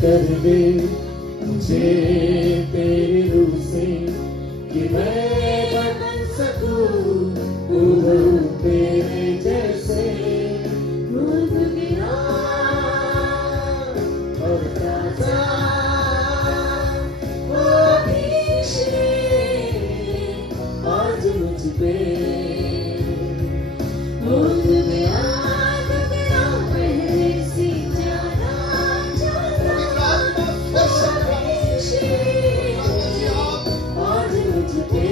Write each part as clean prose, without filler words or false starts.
कर दे मुझे तेरी रूह से कि मैं बन सकूं तेरे जैसे दूध गिरा और ताजा वो अभिषेक आज मुझ पे दूध गिरा पहले से ज्यादा आज मुझ पे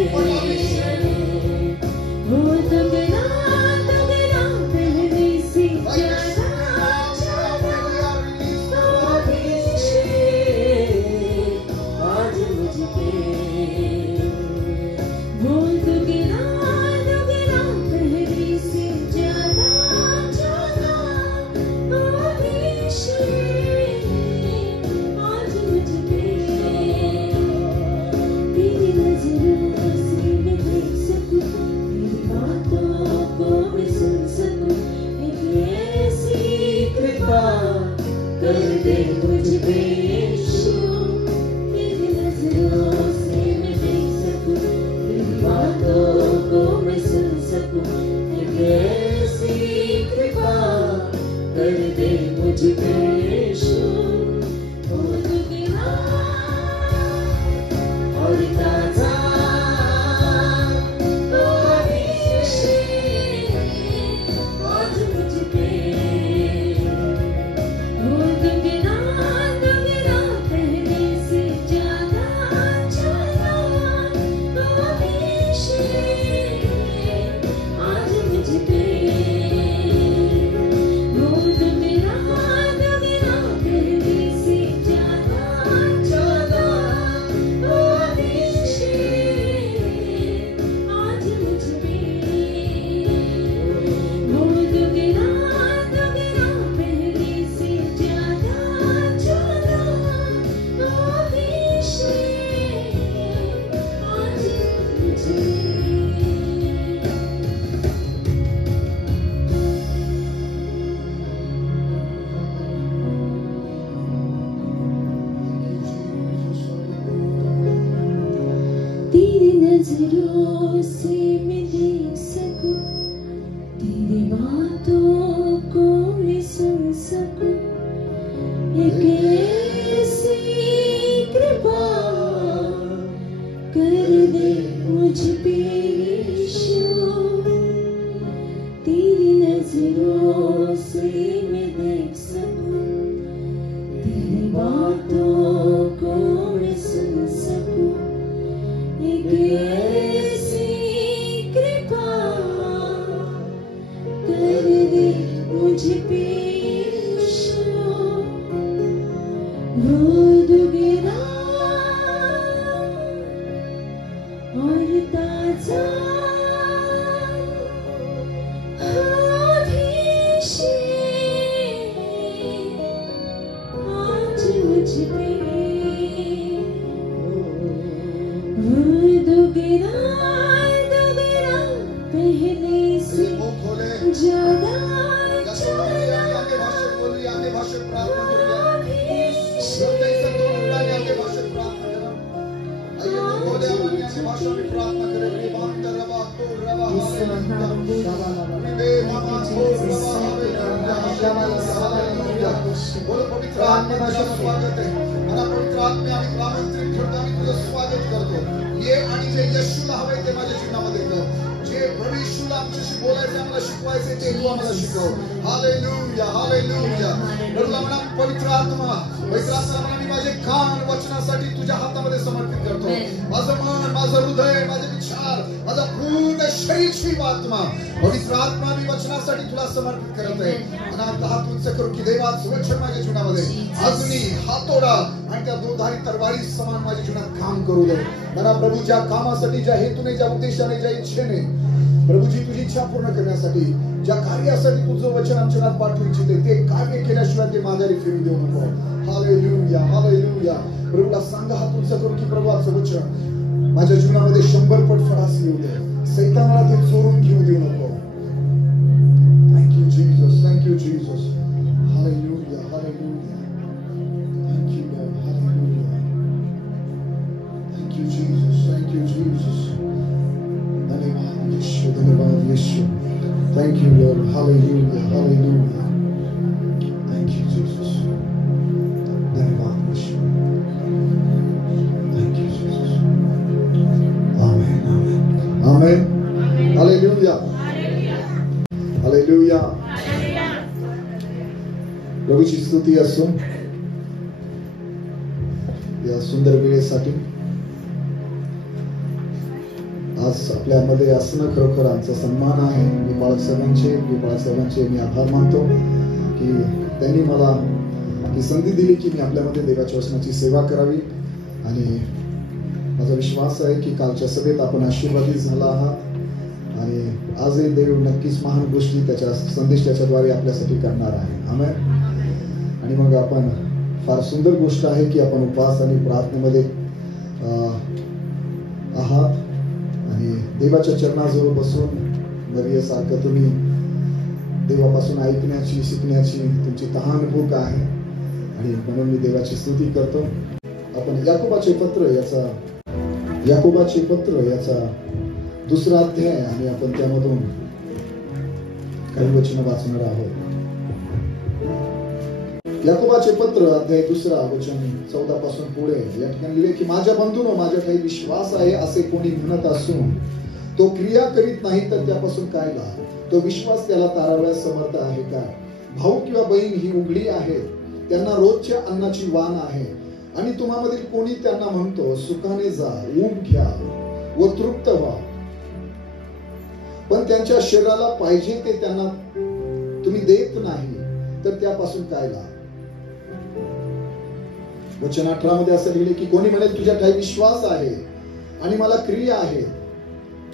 कर दे मुझ पे यीशु तेरी नजरों से मैं देख सकूं तेरी बातों को मैं सुन सकूं एक ऐसी कृपा कर दे मुझ पे यीशु दूध गिरा और ताजा वो अभिषेक आज मुझ पे नजरों से मैं देख सकूं तेरी बातों को मैं सुन सकूं एक ऐसी कृपा कर दे मुझ पे यीशु तेरी नजरों से मैं देख सकूं तेरी बातों को मैं सुन सकूं एक ऐसी कृपा कर दे मुझ पे यीशु दूध गिरा और ताजा अभिषेक आज मुझ पे पहले से ज्यादा पवित्र आत्मा स्वागत है मला पवित्र आत्मा आम्ही आमंत्रित करतो आम्ही तुझं स्वागत करतो ये आणि जे येशूला हवंय ते माझ्या जीवनामध्ये कर जे प्रभू येशूला आमच्याशी बोलायचे आम्हाला शिकवायचे ते तू आम्हाला शिकव हालेलुया हालेलुया प्रभूला म्हणा पवित्र आत्मा म्हणा मी माझे कान वचनासाठी तुझ्या हातामध्ये समर्पित करतो माझं मन माझं हृदय माझे विचार माझा पूर्ण शरीर आत्मा पवित्र आत्मा मी वचनासाठी तुला समर्पित करत आहे आणि आता हात उंच करू की देवाचं वचन माझ्या जीवनामध्ये अग्नी हातोडा आणि त्या दोधारी तरवारी समान माझ्या जीवनात काम करू दे मला प्रभू ज्या कामासाठी ज्या हेतूने ज्या उद्देशाने ज्या इच्छेने प्रभूजी तुझी इच्छा पूर्ण करण्यासाठी ज्या कार्यासाठी तुझं वचन आमच्या पाठवू इच्छिते ते कार्य केल्याशिवाय ते माघारी फिरू देऊ नको हालेलुया हालेलुया प्रभूला सांगा हात उंच करू की प्रभूचं वचन माझ्या जीवनामध्ये 100 पट फळास येऊ दे सैतानाला ते चोरून घेऊ देऊ नको thank you Jesus hallelujah hallelujah thank Hallelujah, hallelujah. Thank you, Jesus. धन्यवाद ईश्वर. Thank you, Jesus. Amen, amen, amen. Hallelujah, hallelujah. प्रभूची स्तुती असो या सुंदर वेळेसाठी. आज आपल्यामध्ये असणं खरोखर आमचा सन्मान आहे. मी बाळक साहेबांचे मी आभार मानतो की त्यांनी मला ही संधी दिली की मी आपल्यामध्ये देवाच्या वचनाची सेवा करावी. आणि माझा विश्वास आहे की कालच्या सभेत आपण आशीर्वादित झाला आहात आणि आजही देव नक्कीच महान गोष्टी त्याच्या संदेश त्याच्याद्वारे आपल्यासाठी करणार आहे. आमेन. आणि मग आपण फार सुंदर गोष्ट आहे की आपण उपवास आणि प्रार्थनेमध्ये आहात आणि देवाच्या चरणाजवळ बसून मरियेसारखं तुम्ही देवापासून ऐकण्याची शिकण्याची तुमची तहान भूक आहे आणि म्हणून मी देवाची स्तुती करतो. आपण याकोबाचे पत्र याचा दुसरा अध्याय आणि आपण त्यामधून काही वचन वाचणार आहोत. याकोबाचे पत्र अध्याय 2 वचन 14 पासून पुढे या ठिकाणी लिहिले की माझ्या बंधूंनो, माझ्या काही विश्वास आहे असे कोणी म्हणत असून तो क्रिया करीत नाही तर त्यापासून काय लाभ? तो विश्वास त्याला तारवायला समर्थ आहे काय? भाऊ किंवा बहीण ही उघडी आहेत, त्यांना रोजच्या अन्नाची वाण आहे आणि तुम्हामधील कोणी त्यांना म्हणतो सुखाने जा, ऊन घ्या व तृप्त व्हा, पण त्यांच्या शरीराला पाहिजे ते त्यांना तुम्ही देत नाही तर त्यापासून काय लाभ? वचन 18 मध्ये असं लिहिले की कोणी म्हणेल तुझ्या काही विश्वास आहे आणि मला क्रिया आहे,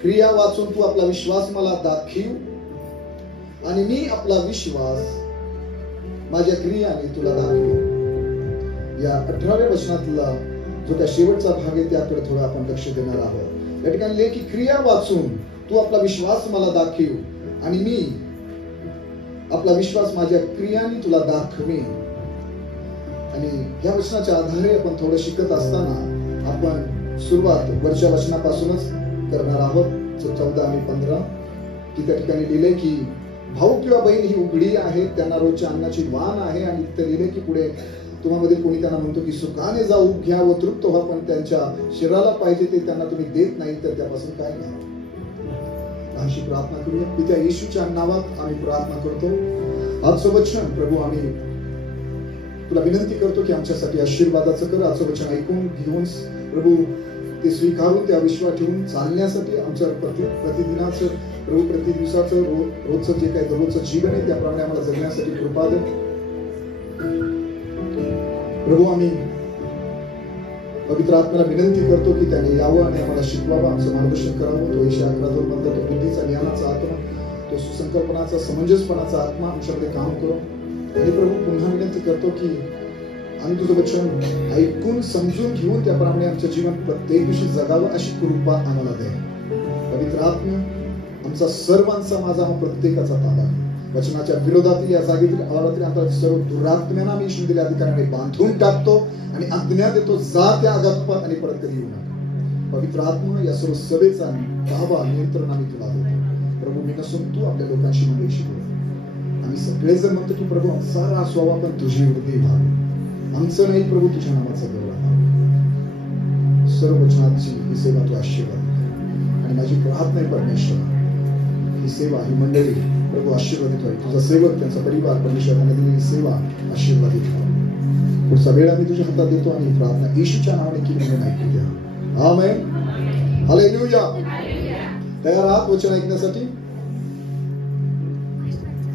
क्रिया वाचून तू आपला विश्वास मला दाखव आणि मी आपला विश्वास माझ्या क्रियाने तुला दाखव. या 18व्या वचनातला जो काही शेवटचा भाग आहे त्याकडे थोडं आपण लक्ष देणार आहोत. या ठिकाणी लिहिले की क्रिया वाचून तू आपला विश्वास मला दाखव आणि मी आपला विश्वास माझ्या क्रियाने तुला दाखवेन. आणि या वचनाच्या आधारे आपण थोडं शिकत असताना आपण सुरुवात वरच्या वचनापासूनच करणार आहोत. 14 आणि 15 की त्या ठिकाणी लिहिले की भाऊ किंवा बहीण ही उघडी आहे, त्यांना रोजच्या अन्नाची वाण आहे. आणि तिथे लिहिले की पुढे तुम्हामधील कोणी त्यांना म्हणतो की सुखाने जाऊ घ्या व तृप्त व्हा, पण त्यांच्या शरीराला पाहिजे ते त्यांना तुम्ही देत नाही तर त्यापासून काय नाही. अशी प्रार्थना करूया. पित्या येशूच्या नावात आम्ही प्रार्थना करतो. आजचं वचन प्रभू आम्ही तुला विनंती करतो की आमच्यासाठी आशीर्वादाचं कर. आजचं वचन ऐकून घेऊन प्रभू ते स्वीकारून त्या विश्वास ठेवून चालण्यासाठी आमचं प्रतिदिनाचं प्रभू प्रति दिवसाचं रोजचं जे काही दररोजचं जीवन आहे त्याप्रमाणे आम्हाला जगण्यासाठी कृपा दे प्रभू. आम्ही पवित्र आत्म्याला विनंती करतो की त्याने यावं आणि आम्हाला शिकवावं, आमचं मार्गदर्शन करावं. तो ईशा 11:2 म्हणतो तो बुद्धीचा ज्ञानाचा आत्मा, तो सुसंकल्पनाचा समंजसपणाचा आत्मा आमच्याकडे काम करो. आणि प्रभू पुन्हा विनंती करतो की आम्ही तुझं वचन ऐकून समजून घेऊन त्याप्रमाणे आमचं जीवन प्रत्येक दिवशी जगावं अशी कृपा आम्हाला दे. पवित्र आत्मा आमचा सर्वांचा माझा हा प्रत्येकाचा ताबा वचनाच्या विरोधातील या जागेतील आवारातील आमच्या सर्व दुरात्म्यांना मी येशू दिल्या अधिकाराने बांधून टाकतो आणि आज्ञा देतो जा त्या आघातपात आणि परत कधी येऊ नका. पवित्र आत्मा या सर्व सभेचा ताबा नियंत्रण आम्ही तुला देतो प्रभू. मी नसून तू आपल्या लोकांशी मंडळीशी बोल. आम्ही सगळेजण म्हणतो की प्रभू सारा स्वावा पण तुझी वृद्धी व्हावी, आमचं नाही प्रभू तुझ्या नामाचा गौरव. सर्व वचनाची ही सेवा तू आशीर्वाद आणि माझी प्रार्थना आहे परमेश्वर ही सेवा ही मंडळी प्रभू आशीर्वादित व्हावी. तुझा सेवक त्यांचा परिवार परमेश्वराने दिलेली सेवा आशीर्वादित व्हावी. पुढचा वेळ आम्ही तुझ्या हातात देतो आणि प्रार्थना येशूच्या नावाने केली म्हणून ऐकू द्या. आमेन. हालेलुया. तयार आहात वचन ऐकण्यासाठी?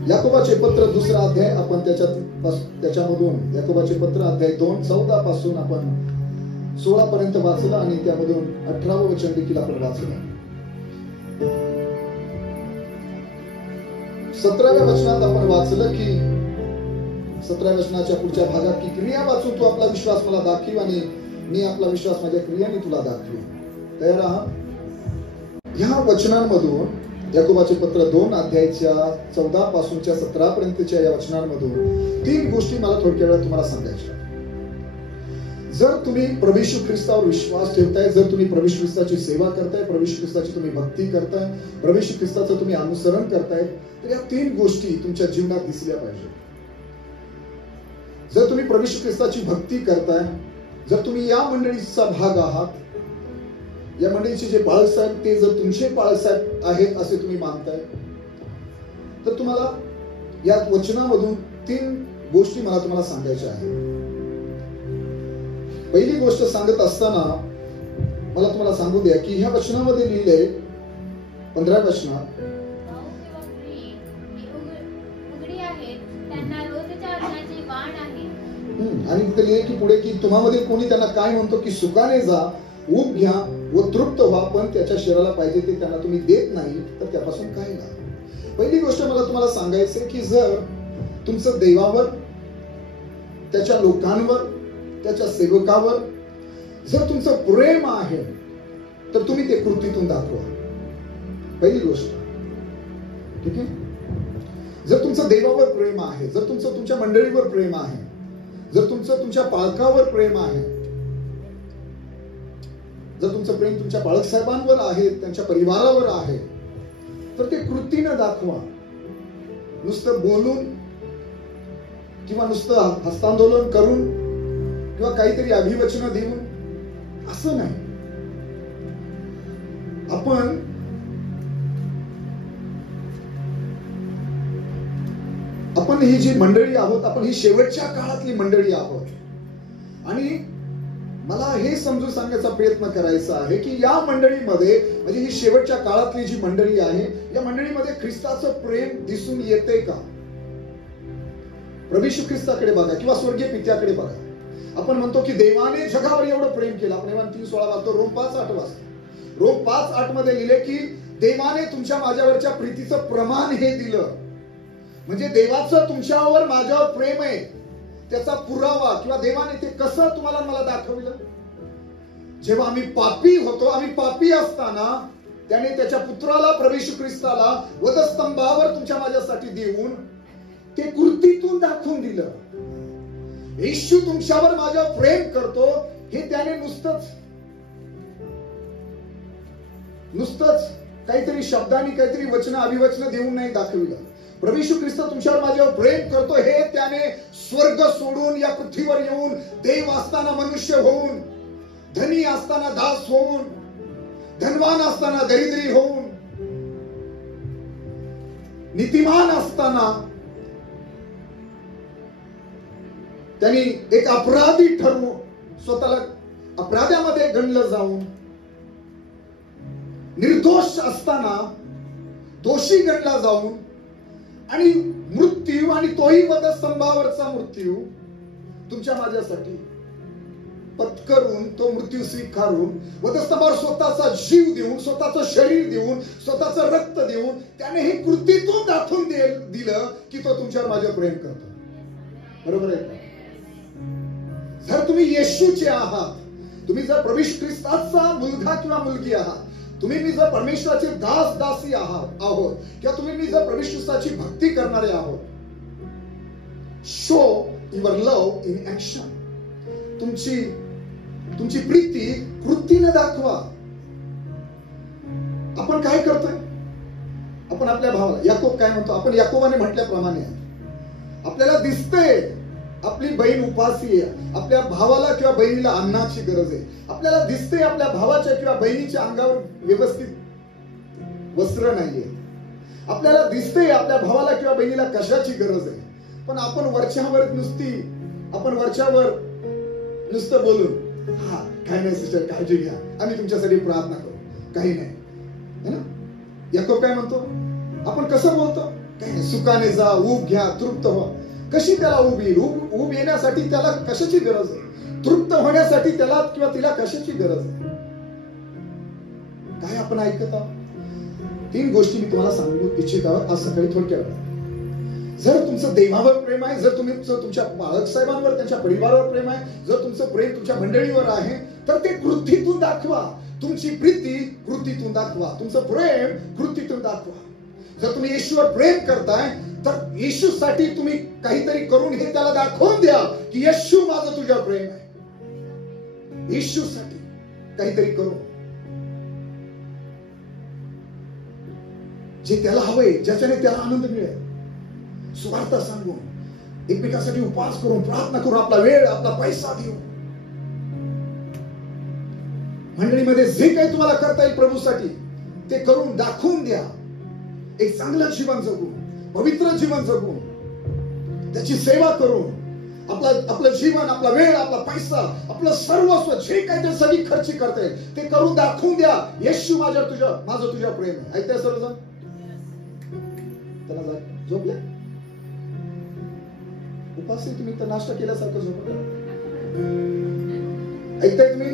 याकोबाचे पत्र 2 अध्याय आपण त्याच्यामधून याकोबाचे पत्र अध्याय 2 14 पासून आपण 16 पर्यंत वाचलं आणि त्यामधून 18वं वचन देखील आपण वाचलं. 17व्या वचनात आपण वाचलं की 17व्या वचनाच्या पुढच्या भागात की क्रिया वाचून तू आपला विश्वास मला दाखव आणि मी आपला विश्वास माझ्या क्रियाने तुला दाखवेन. तयार आहात? ह्या वचनांमधून याकोबाचे पत्र 2 अध्यायाच्या 14 पासूनच्या 17 पर्यंतच्या या वचनांमधून 3 गोष्टी मला थोडक्या वेळात तुम्हाला सांगायच्या. जर तुम्ही प्रभू येशू ख्रिस्तावर विश्वास ठेवताय, जर तुम्ही प्रभू येशू ख्रिस्ताची सेवा करताय, प्रभू येशू ख्रिस्ताची तुम्ही भक्ती करताय, प्रभू येशू ख्रिस्ताचं तुम्ही अनुसरण करताय, तर या 3 गोष्टी तुमच्या जीवनात दिसल्या पाहिजे. जर तुम्ही प्रभू येशू ख्रिस्ताची भक्ती करताय, जर तुम्ही या मंडळीचा भाग आहात, या मंडळीचे जे बाळसाहेब ते जर तुमचे बाळसाहेब आहेत असे तुम्ही मानताय, तर तुम्हाला या वचनामधून 3 गोष्टी मला तुम्हाला सांगायच्या आहेत. पहिली गोष्ट सांगत असताना मला तुम्हाला सांगू द्या की ह्या वचनामध्ये लिहिलंय 15व्या वचनात, आणि तिथे लिहिले की पुढे की तुम्हामध्ये कोणी त्यांना काय म्हणतो की सुखाने जा, ऊब घ्या व तृप्त व्हा, पण त्याच्या शरीराला पाहिजे ते त्यांना तुम्ही देत नाही तर त्यापासून काय ना. पहिली गोष्ट मला तुम्हाला सांगायचं की जर तुमचं देवावर, त्याच्या लोकांवर, त्याच्या सेवकावर जर तुमचं प्रेम आहे तर तुम्ही ते कृतीतून दाखवा. पहिली गोष्ट, ठीक आहे. जर तुमचं देवावर प्रेम आहे, जर तुमचं तुमच्या मंडळीवर प्रेम आहे, जर तुमचं तुमच्या पालकावर प्रेम आहे, जर तुमचं प्रेम तुमच्या पालक साहेबांवर आहे, त्यांच्या परिवारावर आहे, तर ते कृतीनं दाखवा. नुसतं बोलून किंवा नुसतं हस्तांदोलन करून किंवा काहीतरी अभिवचन देऊन असं नाही. आपण ही जी मंडळी आहोत, आपण ही शेवटच्या काळातली मंडळी आहोत, आणि मला हे समजून सांगण्याचा प्रयत्न करायचा आहे की या मंडळीमध्ये, म्हणजे ही शेवटच्या काळातली जी मंडळी आहे, या मंडळीमध्ये ख्रिस्ताचं प्रेम दिसून येते का? प्रभू येशू ख्रिस्ताकडे बघा किंवा स्वर्गीय पित्याकडे बघा. आपण म्हणतो की देवाने जगावर एवढं प्रेम केलं. आपण इव्हन 3:16 वाचतो, रोम 5:8 वाचतो. रोम 5:8 मध्ये लिहिले की देवाने तुमच्या माझ्यावरच्या प्रीतीचं प्रमाण हे दिलं. म्हणजे देवाचं तुमच्यावर माझ्यावर प्रेम आहे त्याचा पुरावा किंवा देवाने ते कसं तुम्हाला मला दाखवलं. जेव्हा आम्ही पापी होतो, आम्ही पापी असताना त्याने त्याच्या पुत्राला, प्रभू येशू ख्रिस्ताला वधस्तंभावर तुमच्या माझ्यासाठी देऊन ते कृतीतून दाखवून दिलं. येशू तुमच्यावर माझ्यावर प्रेम करतो हे त्याने नुसतंच काहीतरी शब्दांनी, काहीतरी वचन अभिवचन देऊन नाही दाखविलं. प्रभू येशू ख्रिस्त तुमच्यावर माझ्यावर प्रेम करतो हे त्याने स्वर्ग सोडून या पृथ्वीवर येऊन, देव असताना मनुष्य होऊन, धनी असताना दास होऊन, धनवान असताना दरिद्री होऊन, नीतिमान असताना त्यांनी एक अपराधी ठरवून स्वतःला अपराध्यामध्ये गणलं जाऊन, निर्दोष असताना दोषी गणला जाऊन, आणि मृत्यू, आणि तोही वधस्तंभावरचा मृत्यू तुमच्या माझ्यासाठी पत्करून, तो मृत्यू स्वीकारून, वधस्तंभावर स्वतःचा जीव देऊन, स्वतःचं शरीर देऊन, स्वतःचं रक्त देऊन त्याने हे कृतीतून दाखवून दिलं की तो तुमच्यावर माझ्यावर प्रेम करतो. बरोबर आहे? जर तुम्ही येशूचे आहात, तुम्ही जर प्रभू ख्रिस्ताचा मुलगा किंवा मुलगी आहात, तुम्ही मी जर परमेश्वराचे दास दासी आहोत किंवा तुम्ही मी जर प्रभू ख्रिस्ताची भक्ती करणारे आहोत, show your love in action. तुमची प्रीती कृतीने दाखवा. आपण काय करतोय? आपण आपल्या भावाला, याकोब काय म्हणतो, आपण याकोबाने म्हटल्याप्रमाणे आपल्याला दिसतंय आपली बहीण उपासी आहे, आपल्या भावाला किंवा बहिणीला अन्नाची गरज आहे, आपल्याला दिसते आपल्या भावाच्या किंवा बहिणीच्या अंगावर व्यवस्थित वस्त्र नाहीये, आपल्याला दिसते आपल्या भावाला किंवा बहिणीला कशाची गरज आहे, पण आपण वरच्यावर नुसतं बोलून, हा काय नाही सिस्टर, काळजी घ्या, आम्ही तुमच्यासाठी प्रार्थना करू, काही नाही, है ना? याकोब काय म्हणतो? आपण कसं बोलतो? काय सुखाने जा, ऊब घ्या, तृप्त व्हा. कशी त्याला ऊब येईल? ऊब येण्यासाठी त्याला कशाची गरज आहे? तृप्त होण्यासाठी त्याला किंवा तिला कशाची गरज आहे? काय आपण ऐकत आहोत? 3 गोष्टी मी तुम्हाला सांगू इच्छित आहोत आज सकाळी थोडक्या वेळात. जर तुमचं देवावर प्रेम आहे, जर तुमच्या पालक साहेबांवर, त्यांच्या परिवारावर प्रेम आहे, जर तुमचं प्रेम तुमच्या मंडळीवर आहे, तर ते कृतीतून दाखवा. तुमची प्रीती कृतीतून दाखवा, तुमचं प्रेम कृतीतून दाखवा. जर तुम्ही येशूवर प्रेम करताय तर येशूसाठी तुम्ही काहीतरी करून हे त्याला दाखवून द्या की येशू माझं तुझ्यावर प्रेम आहे. येशूसाठी काहीतरी करू, जे त्याला हवंय, ज्याच्याने त्याला आनंद मिळेल. सुवार्ता सांगून, एकमेकांसाठी उपवास करून, प्रार्थना करून, आपला वेळ, आपला पैसा देऊ. मंडळीमध्ये जे काही तुम्हाला करता येईल प्रभूसाठी ते करून दाखवून द्या. एक चांगलं जीवन जगून, पवित्र जीवन जगून, त्याची सेवा करून, आपलं जीवन, आपला वेळ, आपला पैसा, आपलं सर्वस्व जे काही त्यासाठी खर्च करता येईल ते करून दाखवून द्या. येशू माझं तुझ्या प्रेम आहे. ऐकताय सर्वजण? त्याला झोपले उपास तुम्ही तर नाश्ता केल्यासारखं झोपलं. ऐकताय तुम्ही?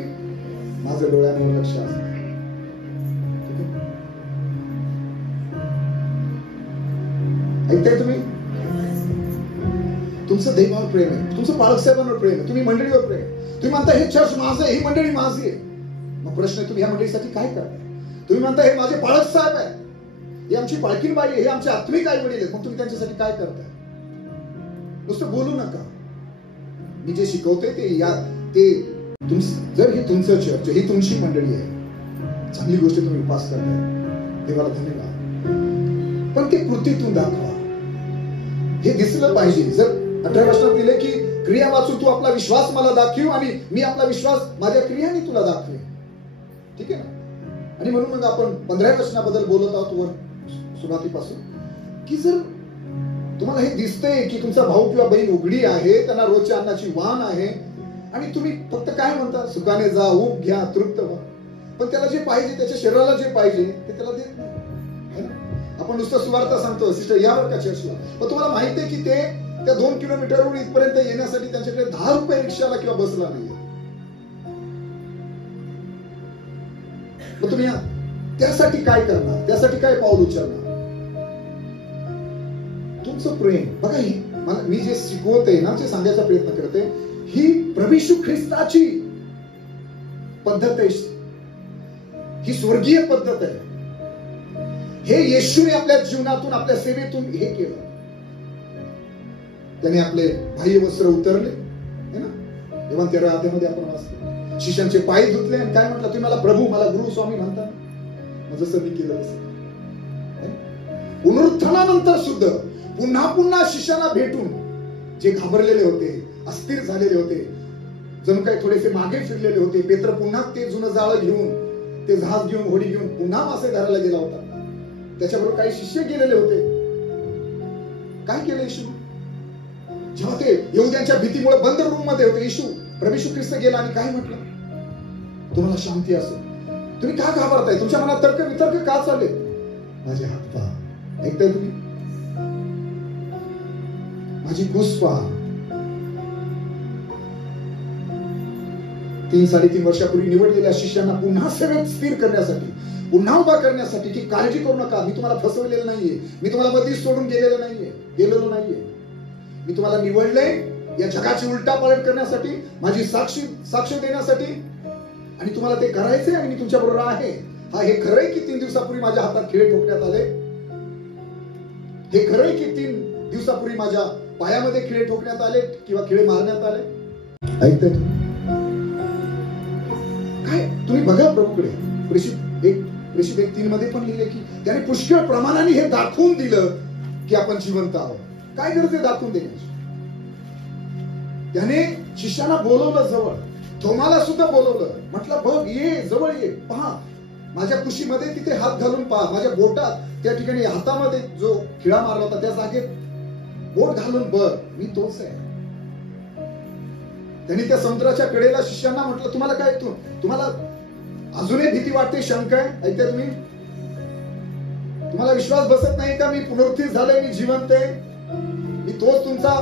माझं डोळ्यांवर लक्ष असतं. ऐकताय तुम्ही? तुमचं देवावर प्रेम आहे, तुमचं पालकसाहेबांवर प्रेम आहे, तुम्ही मंडळीवर प्रेम आहे. तुम्ही म्हणता हे चर्च माझं आहे, ही मंडळी माझी आहे. मग प्रश्न आहे, तुम्ही ह्या मंडळीसाठी काय करताय? तुम्ही म्हणता हे माझे पालकसाहेब आहे, ही आमची पालखीबाई आहे, हे आमचे आत्मिक आई वडील आहेत. मग तुम्ही त्यांच्यासाठी काय करताय? नुसतं बोलू नका. मी जे शिकवते जर हे तुमचं चर्च, ही तुमची मंडळी आहे, चांगली गोष्ट तुम्ही उपास करताय, देवाला धन्यवाद. पण ते कृतीतून दाखवा. हे दिसलं पाहिजे. जर 18 वचनात दिले की क्रिया वाचून तू आपला विश्वास मला दाखव आणि मी आपला विश्वास माझ्या क्रियाने तुला दाखवे. ठीक आहे ना? आणि म्हणून मग आपण 15 वचनाबद्दल बोलत आहोत वर सुरुवातीपासून, की जर तुम्हाला हे दिसतंय की तुमचा भाऊ किंवा बहीण उघडी आहे, त्यांना रोजच्या अन्नाची वाण आहे, आणि तुम्ही फक्त काय म्हणता, सुखाने जा, ऊब घ्या, तृप्त व्हा, पण त्याला जे पाहिजे, त्याच्या शरीराला जे पाहिजे ते त्याला देत नाही. आपण नुसतं सुवार्ता सांगतो, सिस्टर यावर का चर्चला, पण तुम्हाला माहिती आहे की ते त्या 2 किलोमीटरवरून इथपर्यंत येण्यासाठी त्यांच्याकडे 10 रुपये रिक्षाला किंवा बसला नाहीये. मग तुम्ही त्यासाठी काय करणार? त्यासाठी काय पाऊल उचलणार? तुमचं प्रेम बघा. ही मी जे शिकवते ना, जे सांगायचा प्रयत्न करते, ही प्रभू येशू ख्रिस्ताची पद्धत आहे, ही स्वर्गीय पद्धत आहे. हे येशूने आपल्या जीवनातून, आपल्या सेवेतून हे केलं. त्याने आपले बाह्य वस्त्र उतरले, है ना? तेव्हा 13 अध्यायामध्ये आपण वाचतो. शिष्यांचे पाय धुतले आणि काय म्हटलं, तुम्ही मला प्रभू, मला गुरु, स्वामी म्हणता, जसं मी केलं तसं. पुनरुत्थानानंतर सुद्धा पुन्हा पुन्हा शिष्यांना भेटून, जे घाबरलेले होते, अस्थिर झालेले होते, जणू काही थोडेसे मागे फिरलेले होते, पेत्र पुन्हा ते जुनं जाळं घेऊन, ते जहाज घेऊन, होडी घेऊन पुन्हा मासे धरायला गेला होता. त्याच्याबरोबर काही शिष्य गेलेले होते. काय केलं येशू? जेव्हा ते यहुद्यांच्या भीतीमुळे बंद रूम मध्ये होते, प्रभू येशू ख्रिस्त गेला आणि काय म्हटलं, तुम्हाला शांती असो, तुम्ही का घाबरताय, तुमच्या मनात तर्क वितर्क का चालले, माझे हात पहा. ऐकताय तुम्ही? माझी कुस पहा. 3-3.5 वर्षापूर्वी निवडलेल्या शिष्यांना पुन्हा सेवेत स्थिर करण्यासाठी, पुन्हा उभा करण्यासाठी, की काळजी करू नका, मी तुम्हाला फसवलेलं नाहीये, मी तुम्हाला मधीच सोडून गेलेलो नाहीये, मी तुम्हाला निवडले या जगाची उलटापालट करण्यासाठी, माझी साक्ष देण्यासाठी, आणि तुम्हाला ते करायचंय, आणि मी तुमच्या बरोबर आहे. हा, हे खरंय की 3 दिवसापूर्वी माझ्या हातात खिळे ठोकण्यात आले, हे खरंय की 3 दिवसापूर्वी माझ्या पायामध्ये खिळे ठोकण्यात आले किंवा खिळे मारण्यात आले. ऐकताय तुम्ही? काय तुम्ही बघा प्रभूकडे. प्रेषित 1:3 मध्ये पण लिहिले की त्याने पुष्कळ प्रमाणाने हे दाखवून दिलं की आपण जिवंत आहोत. काय गरज आहे दाखवून देण्याची? त्याने शिष्यांना बोलवलं जवळ, थोमाला सुद्धा बोलवलं, म्हटलं बघ, ये जवळ ये, पहा माझ्या कुशीमध्ये, तिथे हात घालून पहा, माझ्या बोटात, त्या ठिकाणी हातामध्ये जो खिळा मारला होता त्या जागेत बोट घालून बघ, मी तोच आहे. त्यांनी त्या समुद्राच्या कडेला शिष्यांना म्हटलं, तुम्हाला काय, तुम्हाला अजूनही भीती वाटते, शंका आहे? ऐकताय तुम्ही? तुम्हाला विश्वास बसत नाही का मी पुनरुत्थित झालोय, मी जिवंत आहे, मी तोच तुमचा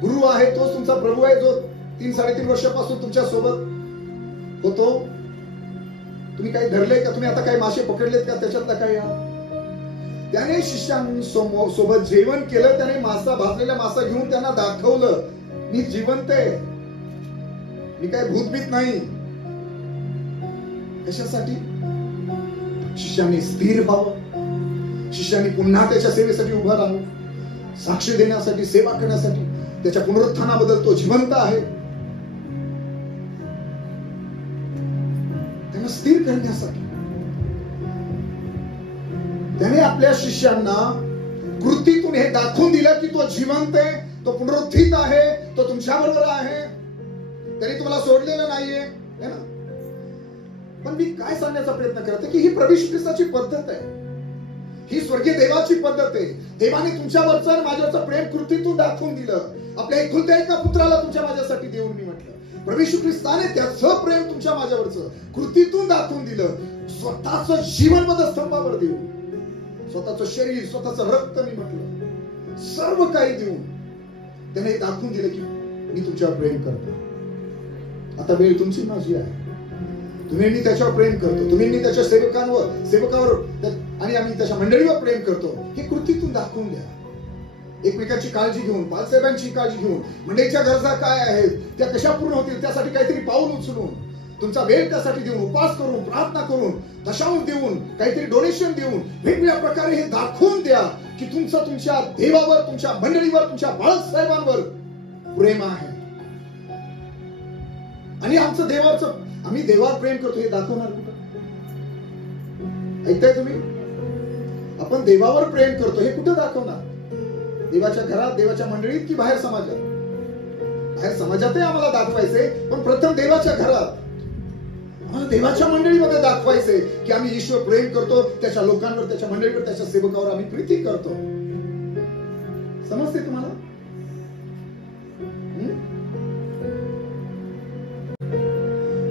गुरु आहे, तोच तुमचा प्रभू आहे, जो 3-3.5 वर्षापासून तुमच्या सोबत होतो? तुम्ही काही धरले का? तुम्ही आता काही मासे पकडलेत का? त्याच्यातला काही? त्याने शिष्यांसोबत जेवण केलं, त्याने भाजलेला मासा घेऊन त्यांना दाखवलं, मी जिवंत आहे, मी काय भूतभीत नाही. कशासाठी? शिष्यांनी स्थिर व्हावं, शिष्यांनी पुन्हा त्याच्या सेवेसाठी उभं राहावं, साक्ष देण्यासाठी, सेवा करण्यासाठी, त्याच्या पुनरुत्थानाबद्दल तो जिवंत आहे. स्थिर करण्यासाठी त्याने आपल्या शिष्यांना कृतीतून हे दाखवून दिलं की तो जिवंत आहे, तो पुनरुत्थित आहे, तो तुमच्या बरोबर आहे, त्याने तुम्हाला सोडलेलं नाहीये, है ना? पण मी काय सांगण्याचा प्रयत्न करते की ही प्रभू येशू ख्रिस्ताची पद्धत आहे, ही स्वर्गीय देवाची पद्धत आहे. देवाने तुमच्यावरचं आणि माझ्यावरचं प्रेम कृतीतून दाखवून दिलं. आपल्या एकुलत्या एका पुत्राला तुमच्या माझ्यासाठी देऊन मी म्हटलं, प्रभू येशू ख्रिस्ताने त्याचं प्रेम तुमच्या माझ्यावरचं कृतीतून दाखवून दिलं. स्वतःचं जीवन स्तंभावर देऊन, स्वतःचं शरीर, स्वतःचं रक्त, मी म्हटलं सर्व काही देऊन त्याने दाखवून दिलं की मी तुमच्यावर प्रेम करतो. आता वेळ तुमची माझी आहे. तुम्ही मी त्याच्यावर प्रेम करतो, तुम्ही मी त्याच्या सेवकावर आणि आम्ही त्याच्या मंडळीवर प्रेम करतो. हे कृतीतून दाखवून द्या. एकमेकांची काळजी घेऊन, बालसाहेबांची काळजी घेऊन, मंडळीच्या गरजा काय आहेत, त्या कशा पूर्ण होतील त्यासाठी काहीतरी पाऊल उचलून, तुमचा वेळ त्यासाठी देऊन, उपवास करून, प्रार्थना करून, दशांश देऊन, काहीतरी डोनेशन देऊन, वेगवेगळ्या प्रकारे हे दाखवून द्या की तुमचं तुमच्या देवावर, तुमच्या मंडळीवर, तुमच्या बाळासाहेबांवर प्रेम आहे. आणि आमचं देवाचं, आम्ही देवावर प्रेम करतो हे दाखवणार कुठं? ऐकताय तुम्ही? आपण देवावर प्रेम करतो हे कुठं दाखवणार? देवाच्या घरात, देवाच्या मंडळीत की बाहेर समाजात? बाहेर समाजातही आम्हाला दाखवायचे, पण प्रथम देवाच्या घरात, आम्हाला देवाच्या मंडळीमध्ये दाखवायचे की आम्ही ईश्वर प्रेम करतो, त्याच्या लोकांवर, त्याच्या मंडळीवर, त्याच्या सेवकावर आम्ही प्रीती करतो. समजते तुम्हाला?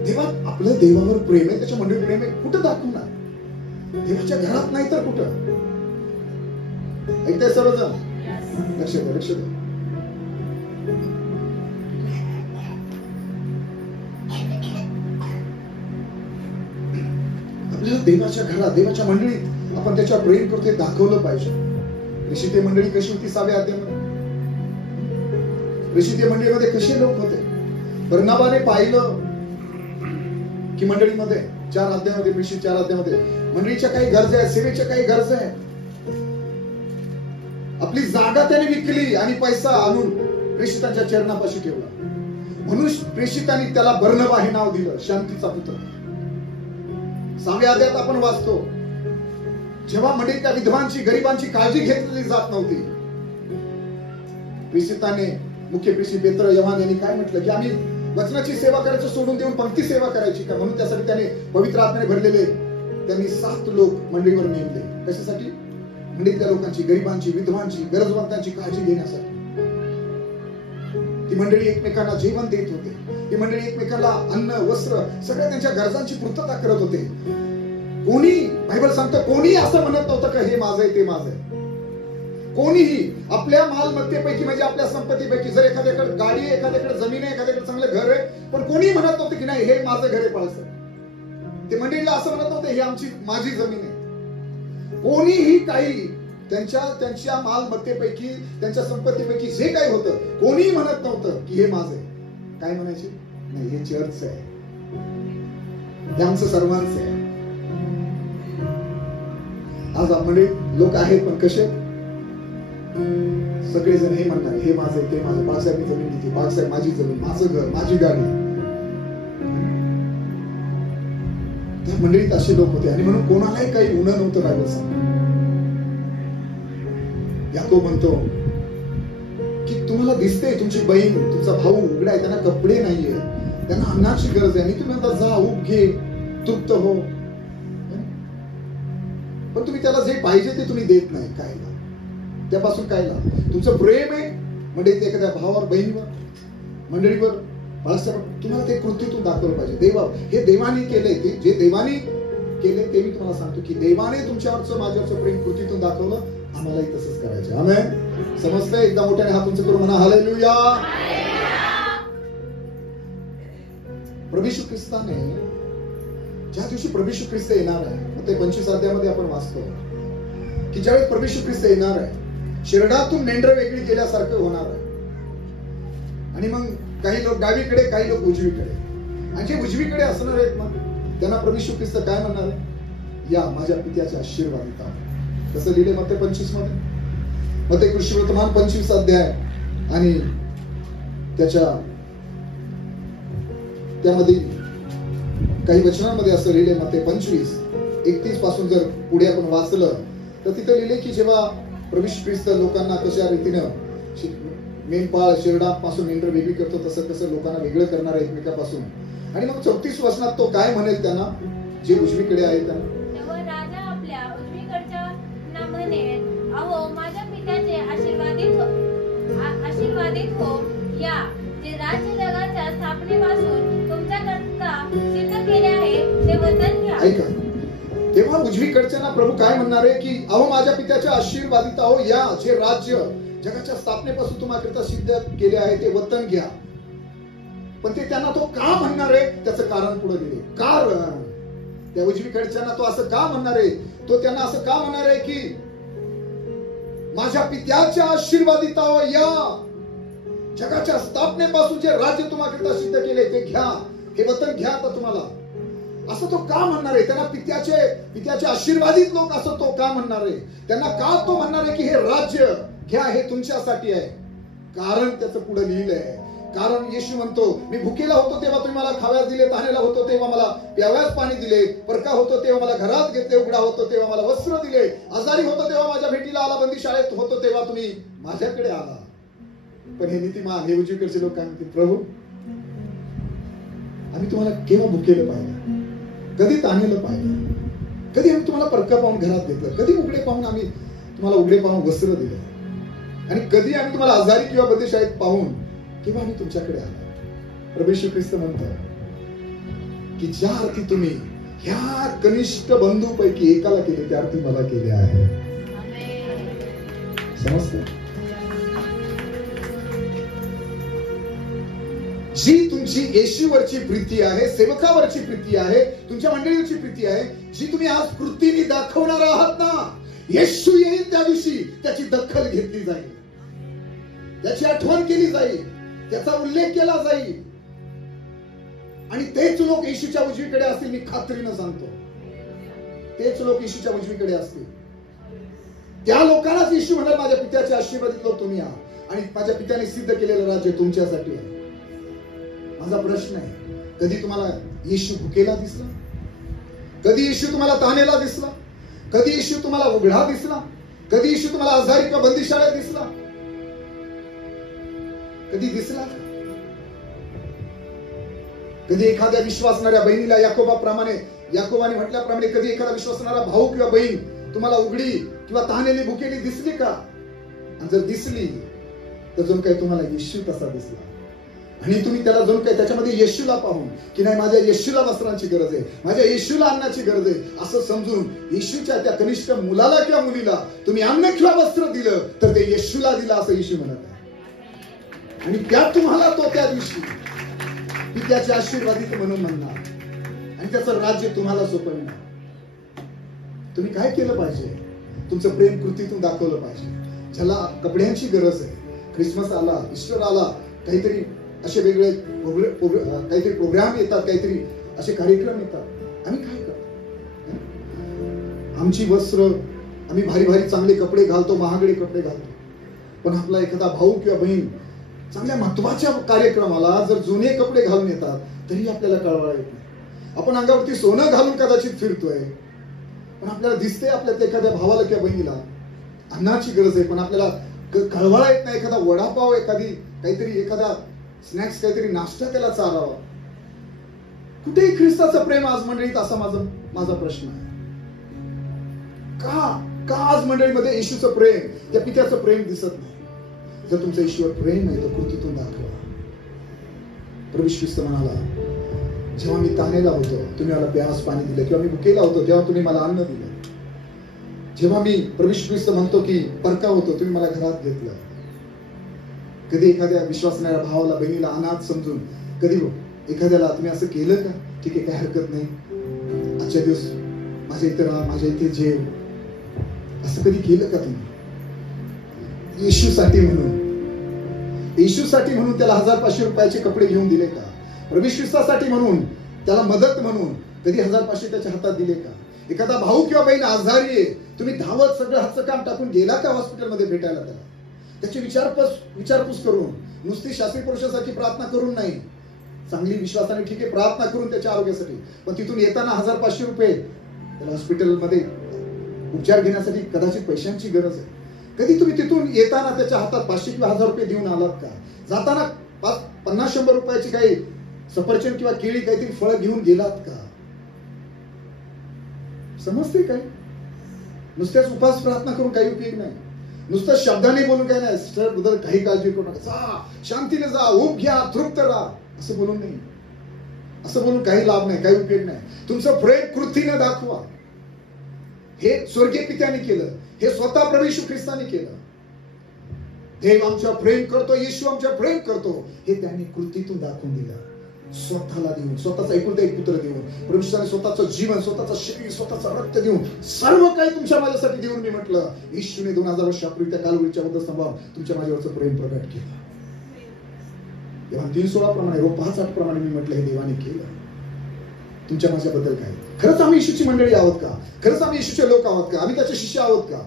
देवा, आपलं देवावर प्रेम आहे, त्याच्या मंडळीवर प्रेम आहे, कुठं दाखवणार? देवाच्या घरात नाही तर कुठं? ऐकताय सर्वजण? लक्ष द्या, लक्ष द्या. आपल्याला देवाच्या घरात, देवाच्या मंडळीत आपण त्याच्यावर प्रेम करतो हे दाखवलं पाहिजे. ऋषिते मंडळी कशी होती 6व्या अध्यायामध्ये? ऋषिते मंडळीमध्ये कसे लोक होते? बर्नाबाने पाहिलं की मंडळीमध्ये 4 अध्यायामध्ये, ऋषी 4 अध्यायामध्ये मंडळीच्या काही गरजा आहेत, सेवेच्या काही गरजा आहेत. आपली जागा त्याने विकली आणि पैसा आणून प्रेषितांच्या चरणापाशी ठेवला. म्हणून प्रेषितांनी त्याला बर्नबा हे नाव दिलं, शांतीचा पुत्र. 6व्या अध्यायात आपण वाचतो, जेव्हा मंडळीत त्या विधवांची, गरिबांची काळजी घेतली जात नव्हती, प्रेषिताने, मुख्य प्रेषित पेत्र, योहान यांनी काय म्हटलं की आम्ही वचनाची सेवा करायचं सोडून देऊन पंक्ती सेवा करायची का? म्हणून त्यासाठी त्याने पवित्र आत्म्याने भरलेले त्यांनी 7 लोक मंडळीवर नेमले. कशासाठी? मंडळीतल्या लोकांची, गरिबांची, विधवांची, गरजवंतांची काळजी घेण्यासाठी. ती मंडळी एकमेकांना जेवण देत होते, ती मंडळी एकमेकांना अन्न, वस्त्र, सगळ्या त्यांच्या गरजांची पूर्तता करत होते. कोणी, बायबल सांगतं, कोणी असं म्हणत नव्हतं का हे माझं आहे, ते माझं आहे. कोणीही आपल्या मालमत्तेपैकी, म्हणजे आपल्या संपत्तीपैकी, जर एखाद्याकडे गाडी आहे, एखाद्याकडे जमीन आहे, एखाद्याकडे चांगलं घर आहे, पण कोणी म्हणत नव्हतं की नाही हे माझं घर आहे पाळसं. ते मंडळीला असं म्हणत नव्हतं हे माझी जमीन आहे. कोणीही काही त्यांच्या मालमत्तेपैकी, त्यांच्या संपत्तीपैकी जे काही होतं, कोणी म्हणत नव्हतं की हे माझं आहे. काय म्हणायचे? नाही, हे चर्च आहे, हे आमचं सर्वांचं आहे. आज मंडळी लोक आहेत, पण कसे? सगळेजण हे म्हणणार हे माझं आहे, ते माझं. बाळासाहेब जमीन दिली, बाळासाहेब माझी जमीन, माझं घर, माझी गाडी. त्या मंडळीत असे लोक होते आणि म्हणून कोणालाही काही उणं नव्हतं. बायबल सांगतो, याकोब म्हणतो की तुम्हाला दिसते तुमची बहीण, तुमचा भाऊ उघडा आहे, त्यांना कपडे नाहीये, त्यांना अन्नाची गरज आहे, आणि तुम्ही म्हणता जा, उप घे, तृप्त हो, पण तुम्ही त्याला जे पाहिजे ते तुम्ही देत नाही. काय त्यापासून काय लाभ? तुमचं प्रेम आहे मंडळीत एखाद्या भावावर, बहिणीवर, मंडळीवर, बाळासाहेब, तुम्हाला ते कृतीतून दाखवलं पाहिजे. देवा, हे देवाने केलंय, ते जे देवाने केले ते मी तुम्हाला सांगतो की देवाने तुमच्यावरचं, माझ्यावरचं प्रेम कृतीतून दाखवलं. आम्हालाही तसंच करायचं. आमेन. समजतंय? एकदा मोठ्याने हात उंच करून म्हणा हालेलुया. प्रभू येशू ख्रिस्ताने, ज्या दिवशी प्रभू येशू ख्रिस्त येणार आहे, ते 25 अध्यायामध्ये आपण वाचतो की ज्यावेळेस प्रभू येशू ख्रिस्त येणार आहे, शिरडातून मेंढर वेगळी केल्यासारखं होणार आहे. आणि मग काही लोक डावीकडे, काही लोक उजवीकडे. आणि जे उजवीकडे असणार आहेत ना, त्यांना प्रभू येशू ख्रिस्त काय म्हणणार आहे? या माझ्या पित्याच्या आशीर्वादित. कसं लिहिले मत्ते 25 मध्ये? मत्ते कृषी वर्तमान 25 अध्याय आणि त्यामध्ये काही वचनांमध्ये असं लिहिले, मत्ते 25:31 पासून जर पुढे आपण वाचलं तर तिथे लिहिले की जेव्हा प्रभू येशू ख्रिस्त लोकांना कशा रीतीनं मेंढपाळ शेरडापासून मेंढर वेगळी करतो तसं कसं लोकांना वेगळं करणार आहे एकमेकापासून. आणि मग 34 वचनात तो काय म्हणेल त्यांना जे उजवीकडे आहे त्यांना, तेव्हा राजा आपल्या उजवीकडच्या म्हणेल, अहो माझ्या पित्याचे आशीर्वादित हो या, जे राज्य जगाच्या स्थापनेपासून तुमच्याकरता सिद्ध केले आहे ते वचन घ्या. ऐका, तेव्हा उजवीकडच्यांना प्रभू काय म्हणणार आहे की अहो माझ्या पित्याच्या आशीर्वादित आहो या, जे राज्य जगाच्या स्थापनेपासून तुम्हाला सिद्ध केले आहे ते वतन घ्या. पण ते त्यांना तो का म्हणणार आहे त्याचं कारण पुढे दिले. कारण त्या उजवीकडच्यांना तो असं का म्हणणार आहे, तो त्यांना असं का म्हणणार आहे की माझ्या पित्याच्या आशीर्वादित आहो या, जगाच्या स्थापनेपासून जे राज्य तुम्हाला सिद्ध केले ते घ्या, हे वतन घ्या आता तुम्हाला, असं तो का म्हणणार आहे. त्यांना पित्याचे आशीर्वादित लोक असं तो का म्हणणार आहे. त्यांना का तो म्हणणार आहे की हे राज्य घ्या, हे तुमच्यासाठी आहे. कारण त्याचं पुढे लिहिलंय. कारण येशू म्हणतो, मी भुकेला होतो तेव्हा तुम्ही मला खाव्यास दिले, तहानेला होतो तेव्हा मला प्याव्यास पाणी दिले, परका होतो तेव्हा मला घरात घेतले, उघडा होतो तेव्हा मला वस्त्र दिले, आजारी होतो तेव्हा माझ्या भेटीला आला, बंदी शाळेत होतो तेव्हा तुम्ही माझ्याकडे आला. पण हे नीतिमान हे उजवीकडचे लोक काय म्हणतील, प्रभू आम्ही तुम्हाला केव्हा भुकेलं पाहिलं, कधी ताणलेलं पाहिलं, कधी आम्ही तुम्हाला परका पाहून घरात घेतलं, कधी उघडे पाहून आम्ही तुम्हाला उघडे पाहून वस्त्र दिलं, आणि कधी आम्ही तुम्हाला आजारी किंवा बंदी शाळेत पाहून केव्हा आम्ही तुमच्याकडे आलो. प्रभू येशू ख्रिस्त म्हणतात की ज्या अर्थी तुम्ही ह्या कनिष्ठ बंधूपैकी एकाला केले त्या अर्थी मला केले आहे. समजतं? जी तुमची येशूवरची प्रीती आहे, सेवकावरची प्रीती आहे, तुमच्या मंडळीवरची प्रीती आहे, जी तुम्ही आज कृतीने दाखवणार आहात ना, येशू येईल त्या दिवशी त्याची दखल घेतली जाईल, त्याची आठवण केली जाईल, त्याचा उल्लेख केला जाईल. आणि तेच लोक येशूच्या उजवीकडे असतील, मी खात्रीनं सांगतो. तेच लोक येशूच्या उजवीकडे असतील. त्या लोकांनाच येशू म्हणाल, माझ्या पित्याचे आशीर्वादित लोक तुम्ही आहात आणि माझ्या पित्याने सिद्ध केलेलं राज्य तुमच्यासाठी आहे. माझा प्रश्न आहे, कधी तुम्हाला येशू भुकेला दिसला, कधी येशू तुम्हाला तहानेला दिसला, कधी येशू तुम्हाला उघडा दिसला, कधी येशू तुम्हाला आजारी किंवा बंदिशाळेत दिसला, कधी दिसला? कधी एखाद्या विश्वासणाऱ्या बहिणीला याकोबाने म्हटल्याप्रमाणे कधी एखादा विश्वासणारा भाऊ किंवा बहीण तुम्हाला उघडी किंवा तहानेली भुकेली दिसली का? आणि जर दिसली तर जणू काही तुम्हाला येशू तसा दिसला आणि तुम्ही त्याला जणू काही त्याच्यामध्ये येशूला पाहून की नाही, माझ्या येशूला वस्त्रांची गरज आहे, माझ्या येशूला अन्नाची गरज आहे असं समजून येशूच्या त्या कनिष्ठ मुलाला किंवा मुलीला तुम्ही अन्न किंवा वस्त्र दिलं तर ते येशूला दिलं असं येशू म्हणत आहे. आणि त्यात तुम्हाला तो त्या दिवशी पित्याचे आशीर्वादित म्हणून म्हणणार आणि त्याचं राज्य तुम्हाला सोपवणार. तुम्ही काय केलं पाहिजे? तुमचं प्रेम कृतीतून दाखवलं पाहिजे. ज्याला कपड्यांची गरज आहे, क्रिसमस आला, ईस्टर आला, काहीतरी असे वेगळे काहीतरी प्रोग्राम येतात, काहीतरी असे कार्यक्रम येतात, आम्ही काय करतो? आमची वस्त्र आम्ही भारी भारी चांगले कपडे घालतो, महागडे कपडे घालतो, पण आपला एखादा भाऊ किंवा बहीण चांगल्या महत्वाच्या कार्यक्रमाला जर जुने कपडे घालून येतात तरी आपल्याला कळवळा येत नाही. आपण अंगावरती सोनं घालून कदाचित फिरतोय, पण आपल्याला दिसते आपल्याला एखाद्या भावाला किंवा बहिणीला अन्नाची गरज आहे, पण आपल्याला कळवळा येत नाही. एखादा वडापाव, एखादा स्नॅक्स, काहीतरी नाश्ता त्याला चारावा. कुठेही ख्रिस्ताचं प्रेम आज मंडळीत, असा माझा प्रश्न आहे. का आज मंडळीमध्ये येशूचं प्रेम, त्या पित्याचं प्रेम दिसत नाही? जर तुमचं ईश्वर प्रेम आहे तो कृतीतून दाखवा. प्रभू ख्रिस्त म्हणाला, जेव्हा मी तहानेला होतो तुम्ही मला प्यास पाणी दिलं, किंवा मी भुकेला होतो तेव्हा तुम्ही मला अन्न दिलं. जेव्हा मी प्रभू ख्रिस्त म्हणतो की परका होतो तुम्ही मला घरात घेतलं. कधी एखाद्या विश्वासणाऱ्या भावाला बहिणीला अनाथ समजून कधी एखाद्याला तुम्ही असं केलं का? ठीक आहे, काय हरकत नाही, आजच्या दिवस माझ्या इथे राहा, माझ्या इथे जेव, असं कधी केलं का तुम्ही? येशूसाठी म्हणून त्याला 1000-500 रुपयाचे कपडे घेऊन दिले का? प्रभू ख्रिस्तासाठी म्हणून त्याला मदत म्हणून कधी 1000-500 त्याच्या हातात दिले का? एखादा भाऊ किंवा बहीण आजारी आहे, तुम्ही धावत सगळं हातचं काम टाकून गेला का हॉस्पिटलमध्ये भेटायला? त्याची विचारपूस करून, नुसती शास्त्री पुरुषासारखी प्रार्थना करून नाही, चांगली विश्वासाने ठीक आहे प्रार्थना करून त्याच्या आरोग्यासाठी, पण तिथून येताना 1,000-500 रुपये त्याला हॉस्पिटलमध्ये उपचार घेण्यासाठी कदाचित पैशांची गरज आहे. कधी तुम्ही तिथून येताना त्याच्या हातात 500 किंवा 1,000 रुपये देऊन आलात का? जाताना 50-100 रुपयाची काही सफरचंद किंवा केळी काहीतरी फळं घेऊन गेलात का? समजते काय? नुसत्याच उपास प्रार्थना करून काही उपयोग नाही, नुसतं शब्दाने बोलून काय नाही. सर बद्दल काही काळजी करू नका, जा शांतीने जा, ऊब घ्या, तृप्त राहा, असं बोलून नाही. असं बोलून काही लाभ नाही, काही उपयोग नाही. तुमचं प्रेम कृतीने दाखवा. हे स्वर्गीय पित्याने केलं, हे स्वतः प्रभू येशू ख्रिस्ताने केलं. देव आमच्यावर प्रेम करतो, येशू आमच्यावर प्रेम करतो, हे त्यांनी कृतीतून दाखवून दिलं. स्वतःला देऊन, स्वतःचा एकुलता एक पुत्र देऊन, प्रभूने स्वतःचं जीवन, स्वतःचं शरीर, स्वतःचं रक्त देऊन, सर्व काही तुमच्या माझ्यासाठी देऊन मी म्हटलं, येशूने 2000 वर्षापूर्वी त्या कालवरीच्या बद्दल संभाव तुमच्या माझ्यावरचं प्रेम प्रकट केलं. तेव्हा 3:16 प्रमाणे, रोम 5:8 प्रमाणे मी म्हटलं, हे देवाने केलं. तुमच्या माझ्याबद्दल काय? खरंच आम्ही येशूची मंडळी आहोत का? खरंच आम्ही येशूचे लोक आहोत का? आम्ही त्याचे शिष्य आहोत का?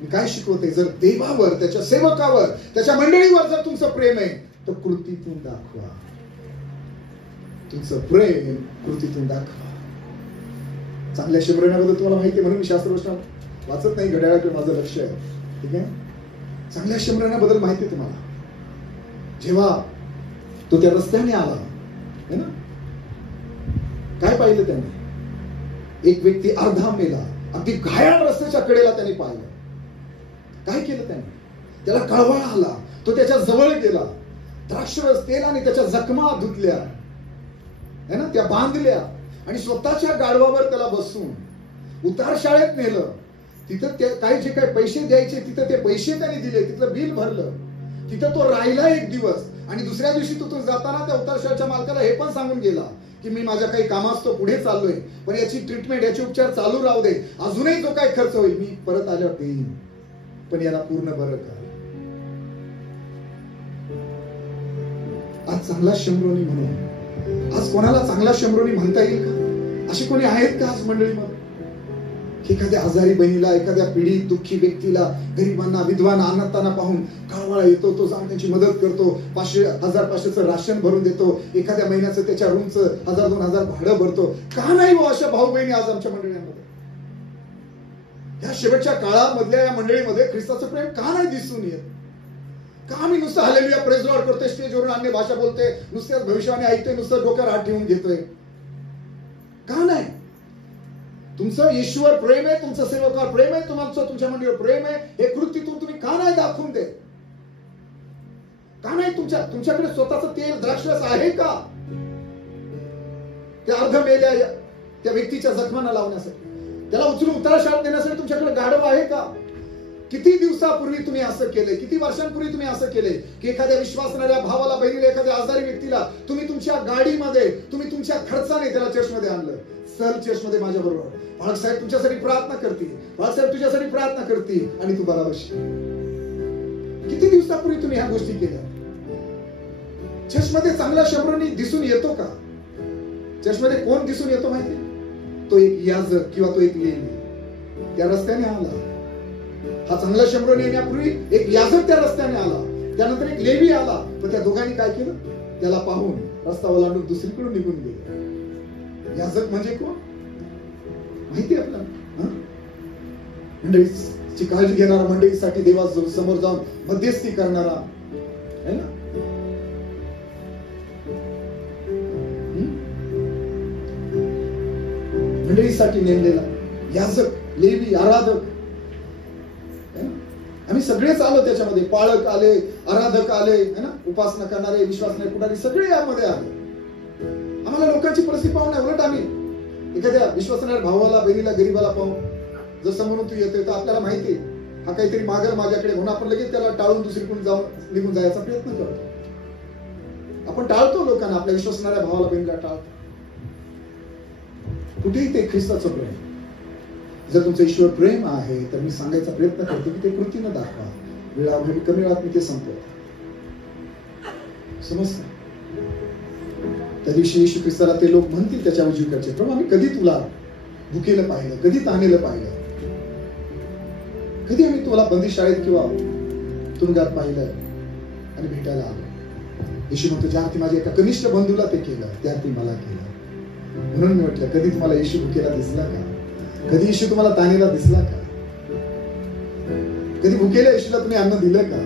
मी काय शिकवते? जर देवावर, त्याच्या सेवकावर, त्याच्या मंडळीवर जर तुमचं प्रेम आहे तर कृतीतून दाखवा. तुमचं प्रेम कृतीतून दाखवा. चांगल्या शिमरण्याबद्दल तुम्हाला माहिती आहे म्हणून मी शास्त्रवचन वाचत नाही, घड्याळाकडे माझं लक्ष आहे. ठीक आहे, चांगल्या शिमरण्याबद्दल माहिती आहे तुम्हाला. जेव्हा तो त्या रस्त्याने आला है ना, काय पाहिलं त्याने? एक व्यक्ती अर्धा मेला, अगदी घायाळ रस्त्याच्या कडेला त्याने पाहिलं. काय केलं त्याने? त्याला कळवळा आला, तो त्याच्या जवळ गेला, द्राक्षरस तेलाने त्याच्या जखमा धुतल्या है ना, त्या बांधल्या आणि स्वतःच्या गाढवावर त्याला बसून उतार शाळेत नेलं. तिथं काही जे काही पैसे द्यायचे तिथं ते पैसे त्याने दिले, तिथलं बिल भरलं. तिथं तो राहिला एक दिवस आणि दुसऱ्या दिवशी तो जाताना त्या उतार शाळेच्या मालकाला हे पण सांगून गेला की मी माझ्या काही कामास्तव पुढे चाललोय, पण याची ट्रीटमेंट, याचे उपचार चालू राहू दे, अजूनही जो काही खर्च होईल मी परत आल्यावर देईन, पण याला पूर्ण बरं कर. आज चांगला शंभरोनी म्हणून, आज कोणाला चांगला शंभरोनी म्हणता येईल का? अशी कोणी आहेत का आज मंडळीमध्ये? एखाद्या आजारी बहिणीला, एखाद्या पीडित दुःखी व्यक्तीला, गरीबांना, विधवांना, अनाथांना पाहून कळवळा येतो, तो जाऊन त्यांची मदत करतो, 500-1500चं राशन भरून देतो, एखाद्या महिन्याचं त्याच्या रूमचं 1000-2000 भाडं भरतो. का नाही हो अशा भाऊ बहिणी आज आमच्या मंडळीमध्ये? या शेवटच्या काळामधल्या या मंडळीमध्ये ख्रिस्ताचं प्रेम का नाही दिसून येत? का आम्ही नुसतं हालेलुया प्रेज लॉर्ड करतोय, स्टेजवरून अन्य भाषा बोलतोय, नुसत्याच भविष्यवाणी ऐकतोय, नुसतं डोक्यावर हात ठेवून घेतोय? का नाही? तुमचं येशूवर प्रेम आहे, तुमचं सेवकावर प्रेम आहे, तुमच्या मंडळीवर प्रेम आहे, हे कृतीतून तुम्ही का नाही दाखवून देत? का नाही? तुमच्याकडे स्वतःचं तेल, द्राक्षरस आहे का? त्या अर्ध मेल्या त्या व्यक्तीच्या जखमांना लावण्यासाठी, त्याला उचलून उतारा देण्यासाठी तुमच्याकडे गाढव आहे का? किती दिवसापूर्वी तुम्ही असं केलंय? किती वर्षांपूर्वी तुम्ही असं केलंय की एखाद्या विश्वासणाऱ्या भावाला, बहिणीला, एखाद्या आजारी व्यक्तीला तुम्ही तुमच्या गाडीमध्ये, तुम्ही तुमच्या खर्चाने त्याला चर्चमध्ये आणलं? सहल चर्चमध्ये माझ्या बरोबर बाळक साहेब तुमच्यासाठी प्रार्थना करतील, बाळक साहेब तुझ्यासाठी प्रार्थना करतील आणि तू बराबशी. किती दिवसापूर्वी तुम्ही ह्या गोष्टी केल्या? चर्चमध्ये चांगला शंभरोनी दिसून येतो का? चर्चमध्ये कोण दिसून येतो माहिती? तो एक याजक किंवा तो एक लेवी त्या रस्त्याने आला. हा चांगला शंभरोनी येण्यापूर्वी एक याजक त्या रस्त्याने आला, त्यानंतर एक लेवी आला, पण त्या दोघांनी काय केलं? त्याला पाहून रस्ता ओलांडून दुसरीकडून निघून गेले. याजक म्हणजे कोण माहिती आहे आपल्याला? मंडळीची काळजी घेणारा, मंडळीसाठी देवा समोर जाऊन मध्यस्थी करणारा है ना. मंडळीसाठी नेमलेला याजक, लेवी, आराधक. आम्ही सगळेच आलो त्याच्यामध्ये. पाळक आले, आराधक आले है ना, उपासना करणारे, विश्वासणारे पुढारी सगळे यामध्ये आले. आम्हाला लोकांची परिस्थिती पाहून नाही, उलट आम्ही एखाद्या विश्वासणाऱ्या भावाला, बहिणीला, गरीबाला पाहून जसं म्हणून तू येतोय तर आपल्याला माहिती हा काहीतरी मागल माझ्याकडे म्हणून आपण लगेच त्याला टाळून दुसरीकडून जाऊन निघून जायचा प्रयत्न करतो. आपण टाळतो लोकांना, आपल्या विश्वासणाऱ्या भावाला, बहिणीला टाळतो. कुठेही ते ख्रिस्ताचं प्रेम. जर तुमचं ईश्वर प्रेम आहे तर मी सांगायचा प्रयत्न करतो की ते कृतीनं दाखवा. वेळाभावी कमी वेळात मी ते सांगतो. समजतं? त्या दिवशी येशू ख्रिस्ताला ते लोक म्हणतील त्याच्या उजवीकडचे, प्रभू आम्ही कधी तुला भुकेलं पाहिलं, कधी ताणेलं पाहिलं, कधी आम्ही तुला बंदिशाळेत किंवा तुरुंगात पाहिलं आणि भेटायला आलो? येशू म्हणतो, ज्या अर्थी माझ्या एका कनिष्ठ बंधूला ते केलं, त्या अर्थी मला केलं. म्हणून मी म्हटलं, कधी तुम्हाला येशू भुकेला दिसला का? कधी येशू तुम्हाला ताणेला दिसला का? कधी भुकेल्या येशूला तुम्ही अन्न दिलं का?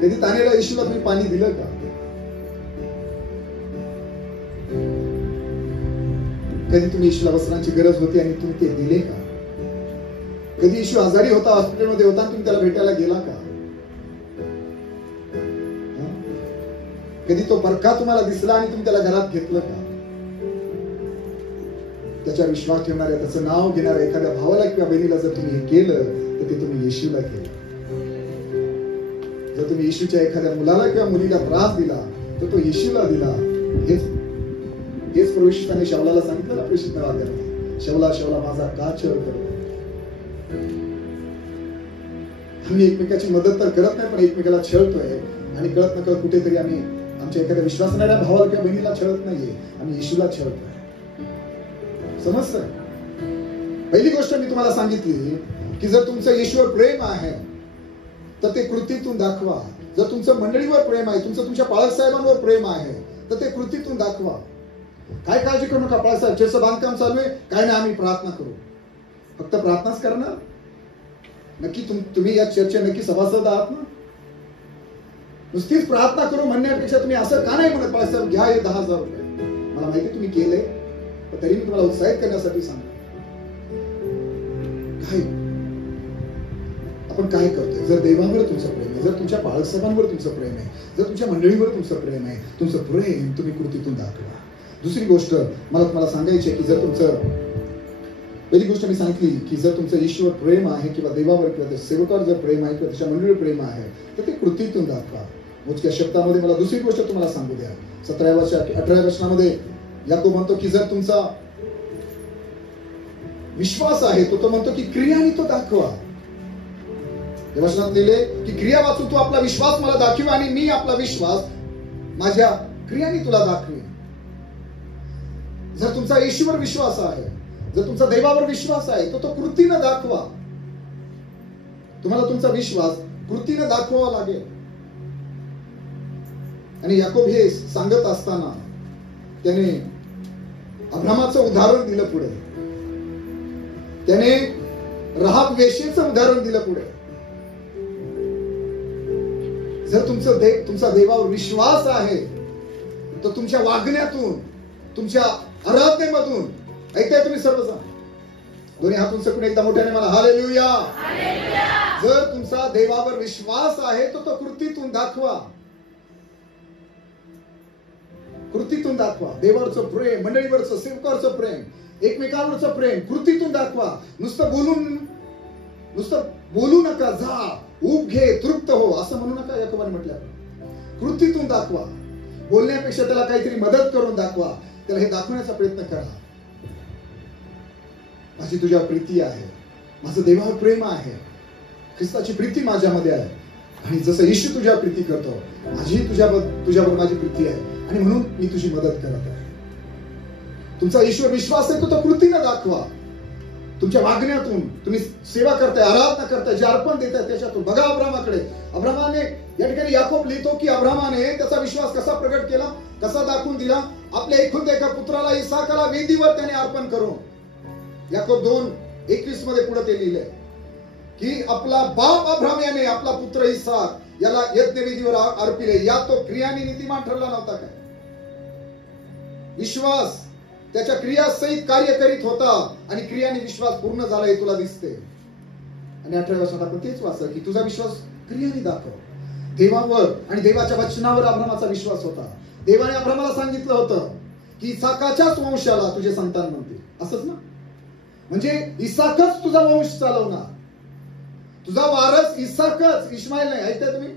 कधी ताणेला येशूला तुम्ही पाणी दिलं का? कधी तुम्ही येशूला वस्त्रांची गरज होती आणि तुम्ही ते दिले का? कधी येशू आजारी होता, हॉस्पिटलमध्ये होता, तुम्ही त्याला भेटायला गेला का? कधी तो बरका तुम्हाला दिसला आणि तुम्ही त्याला घरात घेतलं का? त्याच्यावर विश्वास ठेवणाऱ्या, त्याचं नाव घेणाऱ्या एखाद्या भावाला किंवा बहिणीला जर तुम्ही हे केलं तर ते तुम्ही येशूला केलं. जर तुम्ही येशूच्या एखाद्या मुलाला किंवा मुलीला त्रास दिला तर तो येशूला दिला. हेच प्रवेशिताने शौलाला सांगितलं ना, प्रेषित वाक्यात, शौला शौला माझा का छळ करतो? आम्ही एकमेकाची मदत तर करत नाही, पण एकमेकाला छळतोय आणि कळत नकळत कुठेतरी आम्ही आमच्या एखाद्या विश्वासणाऱ्या भावाला किंवा बहिणीला छळत नाहीये, आम्ही येशूला छळतोय. समजतं? पहिली गोष्ट मी तुम्हाला सांगितली की जर तुमचं येशूवर प्रेम आहे तर ते कृतीतून दाखवा. जर तुमचं मंडळीवर प्रेम आहे, तुमच्या पाळक साहेबांवर प्रेम आहे तर ते कृतीतून दाखवा. काय काळजी करू नका, पाळसाहेब चर्चचं बांधकाम चालू आहे, काय नाही आम्ही प्रार्थना करू. फक्त प्रार्थनाच करणार? नक्की तुम्ही या चर्चेत नक्की सभासद आहात ना? नुसतीच प्रार्थना करू म्हणण्यापेक्षा तुम्ही असं का नाही म्हणत, पाळसाहेब घ्या हे 10,000 रुपये, मला माहिती तुम्ही केलंय, पण तरी मी तुम्हाला उत्साहित करण्यासाठी सांगतो. काय आपण काय करतोय? जर देवावर तुमचं प्रेम आहे, जर तुमच्या पाळसाहेबांवर तुमचं प्रेम आहे, जर तुमच्या मंडळीवर तुमचं प्रेम आहे, तुमचं प्रेम तुम्ही कृतीतून दाखवा. दुसरी गोष्ट मला तुम्हाला सांगायची आहे की जर तुमचं, पहिली गोष्ट मी सांगितली की जर तुमचं येशूवर प्रेम आहे किंवा देवावर किंवा सेवकावर जर प्रेम आहे किंवा त्याच्या मंडळीवर प्रेम आहे तर ते कृतीतून दाखवा. मोजक्या शब्दामध्ये मला दुसरी गोष्ट तुम्हाला सांगू द्या. 18व्या वचनामध्ये याकोब म्हणतो की जर तुमचा विश्वास आहे तो म्हणतो की क्रियाने तो दाखवा. या वचनात लिहिले की क्रिया वाचून तू आपला विश्वास मला दाखव आणि मी आपला विश्वास माझ्या क्रियाने तुला दाखवेन. जर तुमचा येशूवर विश्वास आहे, जर तुमचा देवावर विश्वास आहे तो कृतीनं दाखवा. तुम्हाला तुमचा विश्वास कृतीनं दाखवावा लागेल. आणि याकोब हे सांगत असताना त्याने अब्रामाचं उदाहरण दिलं पुढे, त्याने राहाब वेश्येचं उदाहरण दिलं पुढे. जर तुमचा देवावर विश्वास आहे तर तुमच्या वागण्यातून, तुमच्या आराधनेमधून, ऐकताय तुम्ही सर्वजण, दोन्ही हातून सकून एकदा मोठ्याने मला हालेलुया. जर तुमचा देवावर विश्वास आहे तर तो कृतीतून दाखवा. कृतीतून दाखवा. देवावरचं प्रेम, मंडळीवरचं, सेवकावरचं प्रेम, एकमेकांवरचं प्रेम कृतीतून दाखवा. नुसतं बोलू नका, जा ऊब घे, तृप्त हो असं म्हणू नका. याकोबाने म्हटलं कृतीतून दाखवा. बोलण्यापेक्षा त्याला काहीतरी मदत करून दाखवा. त्याला हे दाखवण्याचा प्रयत्न करा. माझी तुझ्यावर प्रीती आहे, माझं देवावर प्रेम आहे, ख्रिस्ताची प्रीती माझ्यामध्ये आहे आणि जसं येशू तुझ्यावर प्रीती करतो, माझी तुझ्यावर माझी प्रीती आहे आणि म्हणून मी तुझी मदत करत आहे. तुमचा येशूवर विश्वास आहे तो कृतीनं दाखवा. तुमच्या वागण्यातून तुम्ही सेवा करताय, आराधना करताय, जे अर्पण देताय त्याच्यातून. बघा अब्रामाकडे. अब्रामाने, या ठिकाणी याकोब लिहितो की अब्रामाने त्याचा विश्वास कसा प्रगट केला, कसा दाखवून दिला. आपल्या एकुलत्या एका पुत्राला इसाकाला वेदीवर त्याने अर्पण करून. याकोब 2:21 मध्ये पुढे ते लिहिलंय की आपला बाप अब्राम याने आपला पुत्र इसाक याला यज्ञवेदीवर अर्पिले. या तो क्रियाने नीतिमान ठरला नव्हता काय? विश्वास त्याच्या क्रियासहित कार्य करीत होता आणि क्रियाने विश्वास पूर्ण झाला हे तुला दिसते. आणि 18व्या वर्षात आपण तेच वाचलं की तुझा विश्वास क्रियाने दाखव. देवावर आणि देवाच्या वचनावर अब्रामाचा विश्वास होता. देवाने अब्रामाला सांगितलं होतं की इसाकाच्याच वंशाला तुझे संतान म्हणतील. असंच ना? म्हणजे इसाकच तुझा वंश चालवणार, तुझा वारस इसाकच, इस्माईल नाही. ऐकताय तुम्ही?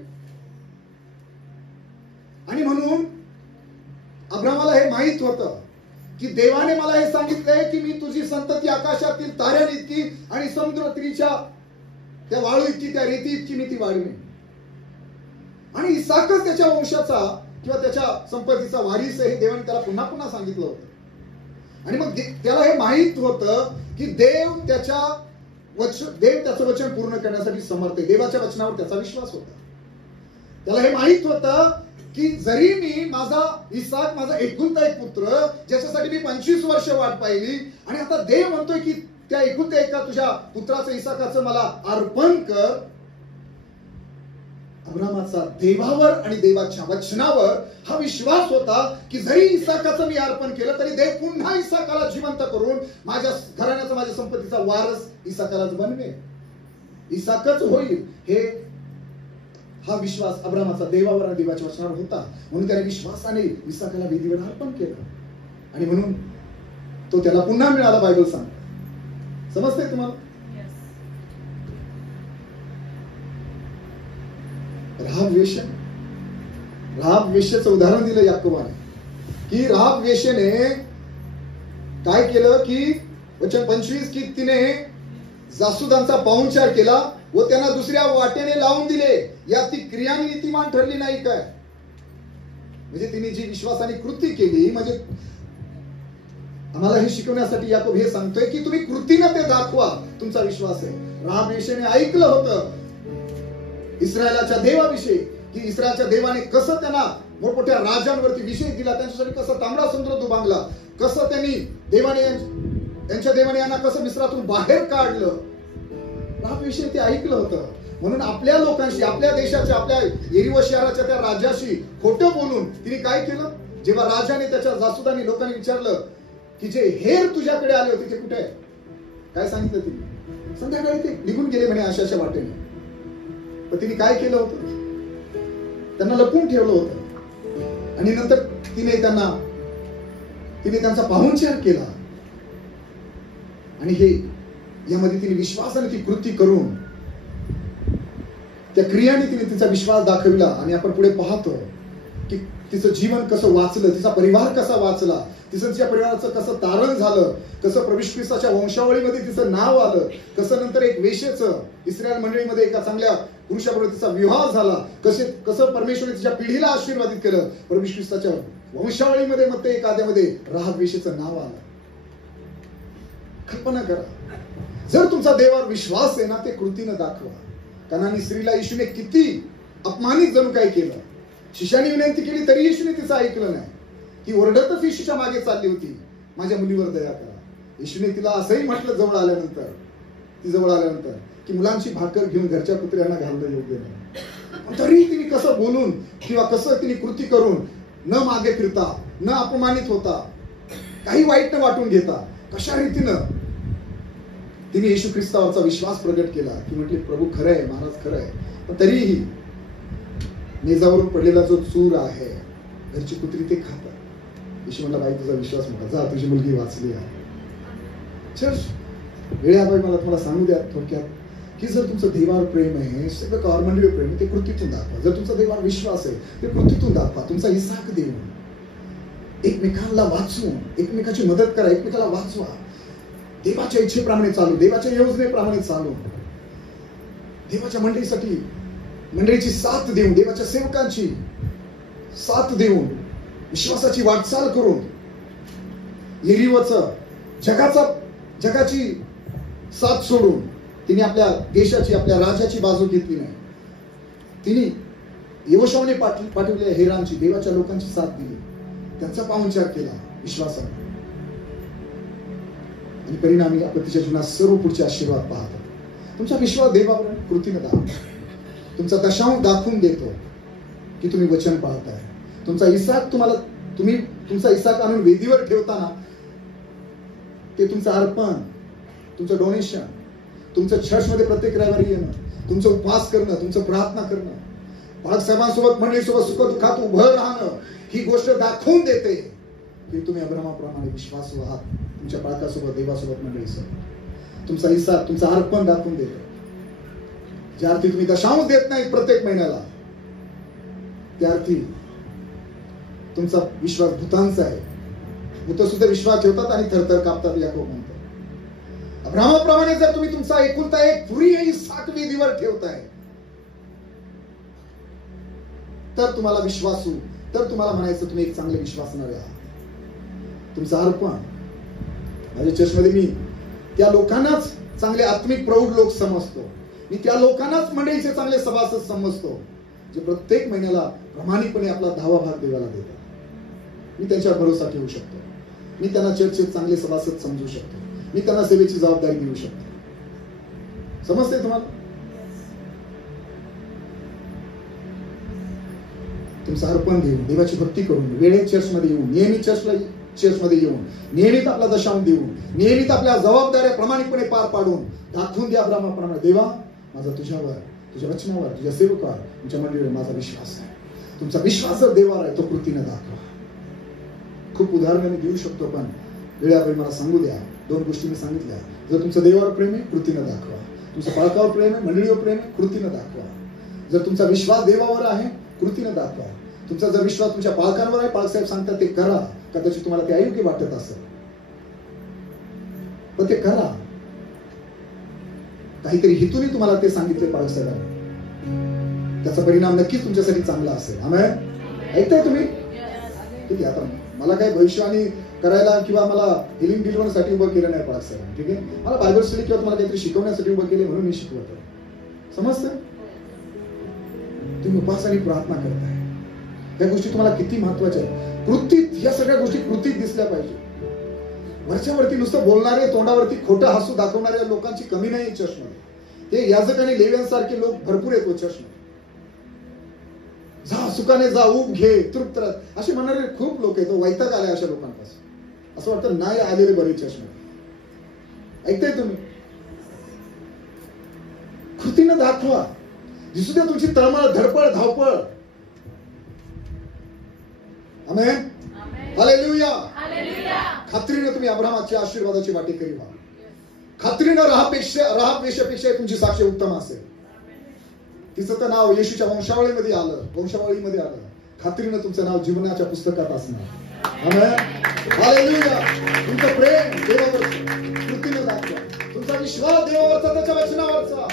आणि म्हणून अब्रामाला हे माहित होतं की देवाने मला हे सांगितलंय की मी तुझी संतती आकाशातील ताऱ्यांइतकी आणि समुद्र तीराच्या त्या वाळू इतकी, त्या रेती इतकी मी ती वाढवेन. आणि इसाकच त्याच्या वंशाचा किंवा त्याच्या संपत्तीचा वारीस आहे हे देवाने त्याला पुन्हा पुन्हा सांगितलं होतं. आणि मग त्याला हे माहित होतं की देव त्याचं वचन पूर्ण करण्यासाठी समर्थ आहे. देवाच्या वचनावर त्याचा विश्वास होता. त्याला हे माहित होतं की जरी मी माझा इसाक, माझा एकुलता एक पुत्र, ज्याच्यासाठी मी 25 वर्ष वाट पाहिली, आणि आता देव म्हणतोय की त्या एकुलत्या एका तुझ्या पुत्राचं इसाकाचं मला अर्पण कर. अब्रामाचा देवावर आणि देवाच्या वचनावर हा विश्वास होता की जरी इसाकाचं मी अर्पण केलं तरी देव पुन्हा इसाकाला जिवंत करून माझ्या घराण्याचा, माझ्या संपत्तीचा वारस इसाकालाच बनवेल, इसाकच होईल. हा विश्वास अब्रामाचा देवावर आणि देवाच्या वचनावर होता. म्हणून त्याने विश्वासाने इसाकाला वेदीवर अर्पण केलं, आणि म्हणून तो त्याला पुन्हा मिळाला. बायबल सांग, समजतंय तुम्हाला? राहाब वेश्येचं उदाहरण दिलं याकोबाने, की राहाब वेश्येने काय केलं की वचन 25 की तिने जासूदांचा पाहुणचार केला व त्यांना दुसऱ्या वाटेने लावून दिले. या ती क्रिया नीतिमान ठरली नाही काय? म्हणजे तिने जी विश्वासाने कृती केली, म्हणजे आम्हाला हे शिकवण्यासाठी याकोब हे सांगतोय की तुम्ही कृतीने ते दाखवा तुमचा विश्वास आहे. राहाब वेश्येने ऐकलं होतं इस्रायलाच्या देवाविषयी, की इस्रायलच्या देवाने कसं त्यांना मोठमोठ्या राजांवरती विजय दिला, त्यांच्यासाठी कसं तांबडा समुद्र दुभांगला, कसं त्यांनी त्यांच्या देवाने यांना कसं मिस्रातून बाहेर काढलं. राहाबविषयी ते ऐकलं होतं. म्हणून आपल्या लोकांशी, आपल्या देशाच्या, आपल्या एरिवा शहराच्या त्या राजाशी खोटं बोलून तिने काय केलं, जेव्हा राजाने त्याच्या जासूदांनी लोकांनी विचारलं की जे हेर तुझ्याकडे आले होते ते कुठे आहे, काय सांगितलं तिने? संध्याकाळी ते निघून गेले म्हणे अशाच्या वाटेने. पण तिने काय केलं होतं? त्यांना लपून ठेवलं होतं, आणि नंतर तिने त्यांचा पाहुणचार केला, आणि हे यामध्ये तिने विश्वासाने ती कृती करून त्या क्रियाने तिने तिचा विश्वास दाखविला. आणि आपण पुढे पाहतो की तिचं जीवन कसं वाचलं, तिचा परिवार कसा वाचला, तिच्या परिवाराचं कसं तारण झालं, कसं प्रभू ख्रिस्ताच्या वंशावळीमध्ये तिचं नाव आलं, कसं नंतर एक वेश्येचं इस्रायल मंडळीमध्ये एका चांगल्या पुरुषाबरोबर तिचा विवाह झाला, कसं परमेश्वराने तिच्या पिढीला आशीर्वादित केलं प्रभू ख्रिस्ताच्या वंशावळीमध्ये. मग ते एखाद्यामध्ये राहाब वेश्येचं नाव आलं. कल्पना करा, जर तुमचा देवावर विश्वास आहे ना, ते कृतीनं दाखवा. कनानी स्त्रीला येशूने किती अपमानित जणू काय केलं. शिष्याने विनंती केली तरी येशूने तिचं ऐकलं नाही. ती ओरडतच येशूच्या मागे चालली होती, माझ्या मुलीवर दया करा. येशूने तिला असंही म्हटलं जवळ आल्यानंतर की मुलांची भाकर घेऊन घरच्या कुत्र्यांना घालणं योग्य नाही. तरी तिने कसं बोलून किंवा कसं तिने कृती करून, न मागे फिरता, न अपमानित होता, काही वाईट न वाटून घेता, कशा रीतीनं तिने येशू ख्रिस्तावरचा विश्वास प्रगट केला, की म्हटले प्रभू खरं आहे, महाराज खरं आहे. पण तरीही मेजावरून पडलेला जो चूर आहे, घरची कुत्री ते खातात. येशू म्हणला, बाई तुझा विश्वास मोठा, जा तुझी मुलगी वाचली आहे. वेळाबाई मला तुम्हाला सांगू द्या थोडक्यात, की जर तुमचं देवावर प्रेम आहे, सगळं गव्हर्नमेंट प्रेम आहे, ते कृतीतून दाखवा. जर तुमचा देवावर विश्वास आहे, ते कृतीतून दाखवा. तुमचा इसाक देऊन, एकमेकांना वाचवून, एकमेकाची मदत करा, एकमेकाला वाचवा. देवाच्या इच्छेप्रमाणे चालू, देवाच्या योजनेप्रमाणे चालू, देवाच्या मंडळीची साथ देऊन, देवाच्या सेवकांची साथ देऊन, विश्वासाची वाटचाल करून, येरीवचं जगाची साथ सोडून तिने आपल्या देशाची, आपल्या राज्याची बाजू घेतली नाही. तिने यहोशूआने पाठवलेल्या हेरांची, देवाच्या लोकांची साथ दिली, त्यांचा पाहुणचार केला विश्वासाने, आणि परिणामी आपण तिच्या जीवनात सर्व पुढचे आशीर्वाद पाहतो. तुमचा विश्वास देवावर कृतीने दाखवा. तुमचा दशांश दाखवून देतो की तुम्ही वचन पाळताय. तुमचा इसाक आणून वेदीवर ठेवताना ते तुमचं अर्पण, तुमचं डोनेशन, तुमचं चर्चमध्ये प्रत्येक रविवारी येणं, तुमचं उपवास करणं, तुमचं प्रार्थना करणं, बाळक साहेबांसोबत मंडळीसोबत सुखदुःखात उभं राहणं, ही गोष्ट दाखवून देते की तुम्ही अब्रामाप्रमाणे विश्वासू आहात. तुमच्या बाळकासोबत, देवासोबत, मंडळीसोबत तुमचा इसाक, तुमचं अर्पण दाखवून देतो. ज्या अर्थी तुम्ही दशांश देत नाही प्रत्येक महिन्याला, त्या अर्थी तुमचा विश्वास भूतांचा आहे. भूत सुद्धा विश्वास ठेवतात आणि थरथर कापतात, याकोब म्हणतो. अब्रामाप्रमाणे जर तुम्ही तुमचा एकुलता एक प्रिय इसाक वेदीवर ठेवताय, तर तुम्हाला विश्वासू, तर तुम्हाला म्हणायचं तुम्ही एक चांगले विश्वासणारे आहात. तुमचं अर्पण, माझ्या चर्चमध्ये मी त्या लोकांनाच चांगले आत्मिक प्रौढ लोक समजतो, मी त्या लोकांनाच मंडळीचे चांगले सभासद समजतो जे प्रत्येक महिन्याला प्रामाणिकपणे आपला 10वा भाग देवाला देतात. मी त्यांच्यावर भरोसा ठेवू शकतो. मी त्यांना चर्चेत चांगले सभासद समजू शकतो. मी त्यांना सेवेची जबाबदारी देऊ शकतो. समजते तुम्हाला? तुमचं अर्पण देऊन, देवाची भक्ती करून, वेळेत चर्चमध्ये येऊन, नियमित चर्चमध्ये येऊन, नियमित आपला दशांश देऊन, नियमित आपल्या जबाबदाऱ्या प्रामाणिकपणे पार पाडून दाखवून द्या अब्रामाप्रमाणे, देवा माझा तुझ्यावर, तुझ्या वचनावर, तुझ्या सेवकावर, तुमच्या मंडळीवर माझा विश्वास आहे. तुमचा विश्वास जर देवावर आहे तो कृतीने दाखवा. खूप उदाहरणं मी देऊ शकतो, पण वेळावेळी मला सांगू द्या. 2 गोष्टी मी सांगितल्या. जर तुमचं देवावर प्रेम आहे, कृतीनं दाखवा. तुमचं पालकावर प्रेम आहे, मंडळीवर प्रेम आहे, कृतीनं दाखवा. जर तुमचा विश्वास देवावर आहे, कृतीनं दाखवा. तुमचा जर विश्वास तुमच्या पालकांवर आहे, पालकसाहेब सांगतात ते करा. कदाचित तुम्हाला ते अयोग्य वाटत असेल, पण ते करा. काहीतरी हेतूने तुम्हाला ते सांगितले पालकसाहेबांनी, त्याचा परिणाम नक्कीच तुमच्यासाठी चांगला असेल. आमेन. ऐकताय तुम्ही? ठीक आहे. आता मला काय भविष्यवाणी करायला किंवा मला हिलिंग डिलिव्हरसाठी उभं केलं नाही पालकसाहेबांनी. ठीक आहे. मला बायबल स्टडी किंवा तुम्हाला काहीतरी शिकवण्यासाठी उभं केले म्हणून मी शिकवत आहे. समजतं? तुम्ही उपास आणि प्रार्थना करताय, या गोष्टी तुम्हाला किती महत्वाच्या आहेत. कृतीत या सगळ्या गोष्टी कृतीत दिसल्या पाहिजे. वरच्यावरती नुसतं बोलणारे, तोंडावरती खोटं हसू दाखवणाऱ्या लोकांची कमी नाही चर्चमध्ये. ते याजक आणि लेव्यांसारखे लोक भरपूर येतो चर्चमध्ये. जा सुखाने जा, उब घे, तृप्त राह, असे म्हणणारे खूप लोक आहेत. वैताग आले अशा लोकांपासून. असं वाटतं नाही आलेले बरे चर्चमध्ये. ऐकताय तुम्ही? कृतीनं दाखवा. दिसू द्या तुमची तळमळ, धडपड, धावपळ. आमेन. हालेलुया. खात्रीनं तुम्ही अब्रामाच्या आशीर्वादाची वाटेकरी व्हा. खात्रीनं राहापेक्षा तुमची साक्ष उत्तम असेल. तिचं तर नाव येशूच्या वंशावळीमध्ये आलं. खात्रीनं तुमचं नाव जीवनाच्या पुस्तकात असणार. आमेन. हालेलुया. तुमचं प्रेम देवावरचं कृतीनं दाखवा. तुमचा विश्वास देवावरचा, त्याच्या वचनावरचा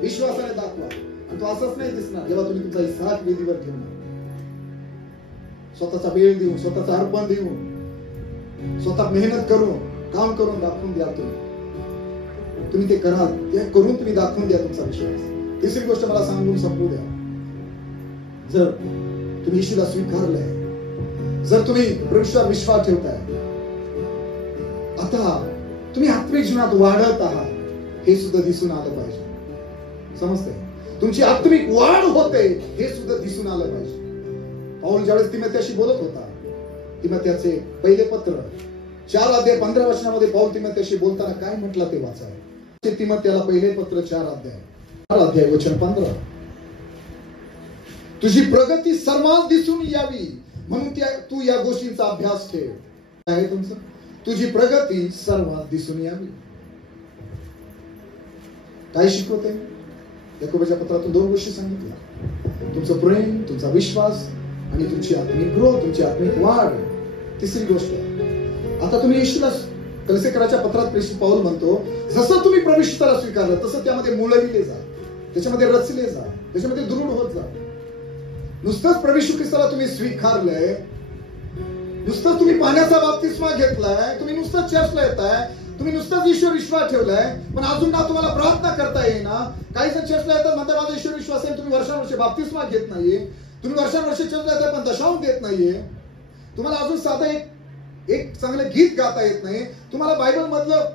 विश्वासाने दाखवा. आणि तो असाच नाही दिसणार जेव्हा तुम्ही तुमचा इसहाक वेदीवर ठेवणार. स्वतःचा वेळ देऊन, स्वतःचं अर्पण देऊन, स्वतः मेहनत करून, काम करून दाखवून द्या. तुम्ही ते करा. ते करून तुम्ही दाखवून द्या तुमचा विश्वास. तिसरी गोष्ट मला सांगून संपू द्या. जर तुम्ही येशूला स्वीकारलंय, जर तुम्ही प्रभूवर विश्वास ठेवताय, आता तुम्ही आत्मिक जीवनात वाढत आहात हे सुद्धा दिसून आलं पाहिजे. समजतंय? तुमची आत्मिक वाढ होते हे सुद्धा दिसून आलं पाहिजे. पाऊल ज्यावेळेस तिमोथेशी बोलत होता, तिमोथेचे पहिले पत्र 4 अध्याय 15 वचनामध्ये पाऊल तिमोथेशी बोलताना काय म्हटलं ते वाचा. तिमोथेला पहिले पत्र 4 अध्याय वचन 15. तुझी प्रगती सर्वांस दिसून यावी म्हणून तू या गोष्टींचा अभ्यास ठेव. काय आहे तुमचं? तुझी प्रगती सर्वांस दिसून यावी. काय शिकवते? याकोबाच्या पत्रातून 2 गोष्टी सांगितल्या. तुमचं प्रेम, तुमचा विश्वास आणि तुमची आत्मिक ग्रोथ, तुमची आत्मिक वाढ. तिसरी गोष्ट, आता तुम्ही येशूला, कलसेकराच्या पत्रात प्रेषित पाऊल म्हणतो, जसं तुम्ही प्रभूला स्वीकारलं तसं त्यामध्ये मुळविले जा, त्याच्यामध्ये रचले जा, त्याच्यामध्ये दृढ होत जा. नुसतंच प्रभू ख्रिस्ताला तुम्ही स्वीकारलंय, नुसतंच तुम्ही पाण्याचा बाप्तिस्मा घेतलाय, तुम्ही नुसतंच चर्चला येताय, तुम्ही नुसतंच ईश्वर विश्वास ठेवलाय, पण अजून ना तुम्हाला प्रार्थना करता येईना. काही जण चर्चला येतात, म्हणतात माझा ईश्वर विश्वास आहे, तुम्ही वर्षानुवर्षे बाप्तिस्मा घेत नाहीये, तुम्ही वर्षानुवर्षे चर्चला येताय पण दशांश देत नाहीये, तुम्हाला अजून साधं एक चांगलं गीत गाता येत नाही, तुम्हाला बायबल मधलं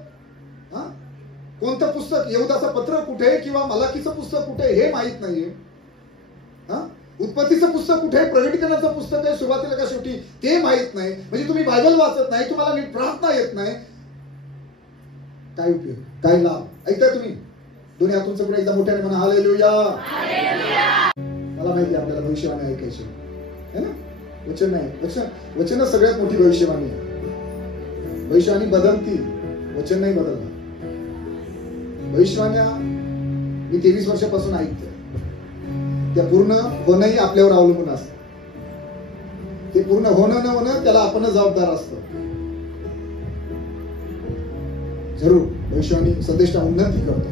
कोणतं पुस्तक, यहुदाचं पत्र कुठे किंवा मलाकीचं पुस्तक कुठे हे माहित नाहीये, उत्पत्तीचं पुस्तक कुठे, प्रकटीकरणाचं पुस्तक आहे सुरुवातीला का शेवटी ते माहित नाही. म्हणजे तुम्ही बायबल वाचत नाही, तुम्हाला नीट प्रार्थना येत नाही, काय उपयोग, काय लाभ? ऐकताय तुम्ही? दोन्ही हात तुमचं पुढे एकदा मोठ्याने म्हणा हालेलुया. मला माहिती आहे आपल्याला भविष्यवाणी ऐकायची है ना. वचन नाही, वचन सगळ्यात मोठी भविष्यवाणी आहे. भविष्यवाणी बदलती, वचन नाही बदलणार. भविष्यवाण्या मी 23 वर्षापासून ऐकते, त्या पूर्ण होणंही आपल्यावर अवलंबून असतं. ते पूर्ण होणं न होणं त्याला आपण जबाबदार असतो. जरूर भविष्यवाणी सदैष्टा उन्नती करतो,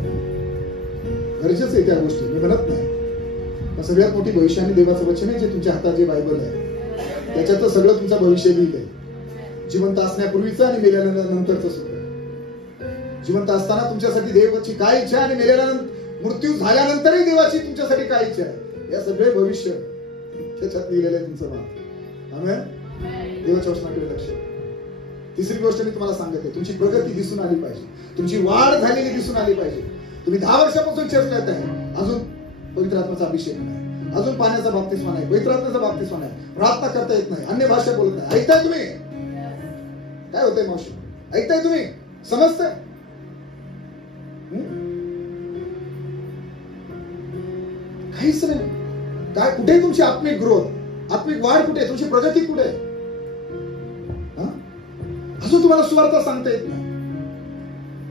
गरजेचं आहे त्या गोष्टी, मी म्हणत नाही. पण सगळ्यात मोठी भविष्यवाणी देवाचं वचन आहे, जे तुमच्या हातात जे बायबल आहे त्याच्यात सगळं तुमचं भविष्य लिहिलंय. जिवंत असण्यापूर्वीचं आणि मेल्यानंतरचं सुद्धा. जिवंत असताना तुमच्यासाठी देवाची काय इच्छा आणि मेल्यानंतर, मृत्यू झाल्यानंतरही देवाची तुमच्यासाठी काय इच्छा आहे या सगळे भविष्य त्याच्यात लिहिलेलं आहे तुमचं नाव. आमेन. देवाच्या वचनाकडे लक्ष. तिसरी गोष्ट मी तुम्हाला सांगते, तुमची प्रगती दिसून आली पाहिजे, तुमची वाढ झालेली दिसून आली पाहिजे. तुम्ही 10 वर्षापासून चर्चेत येत आहे, अजून पवित्र आत्म्याचा अभिषेक नाही, अजून पाण्याचा बाप्तिस्मा नाही, पवित्र आत्म्याचा बाप्तिस्मा नाही, प्रार्थना करता येत नाही, अन्य भाषा बोलत नाही. ऐकताय तुम्ही? काय होतंय मावशी? ऐकताय तुम्ही? समजतंय? काहीच नाही. काय कुठे तुमची आत्मिक ग्रोथ, आत्मिक वाढ कुठे, तुमची प्रगती कुठे? अजून तुम्हाला सुवार्ता सांगता येत नाही,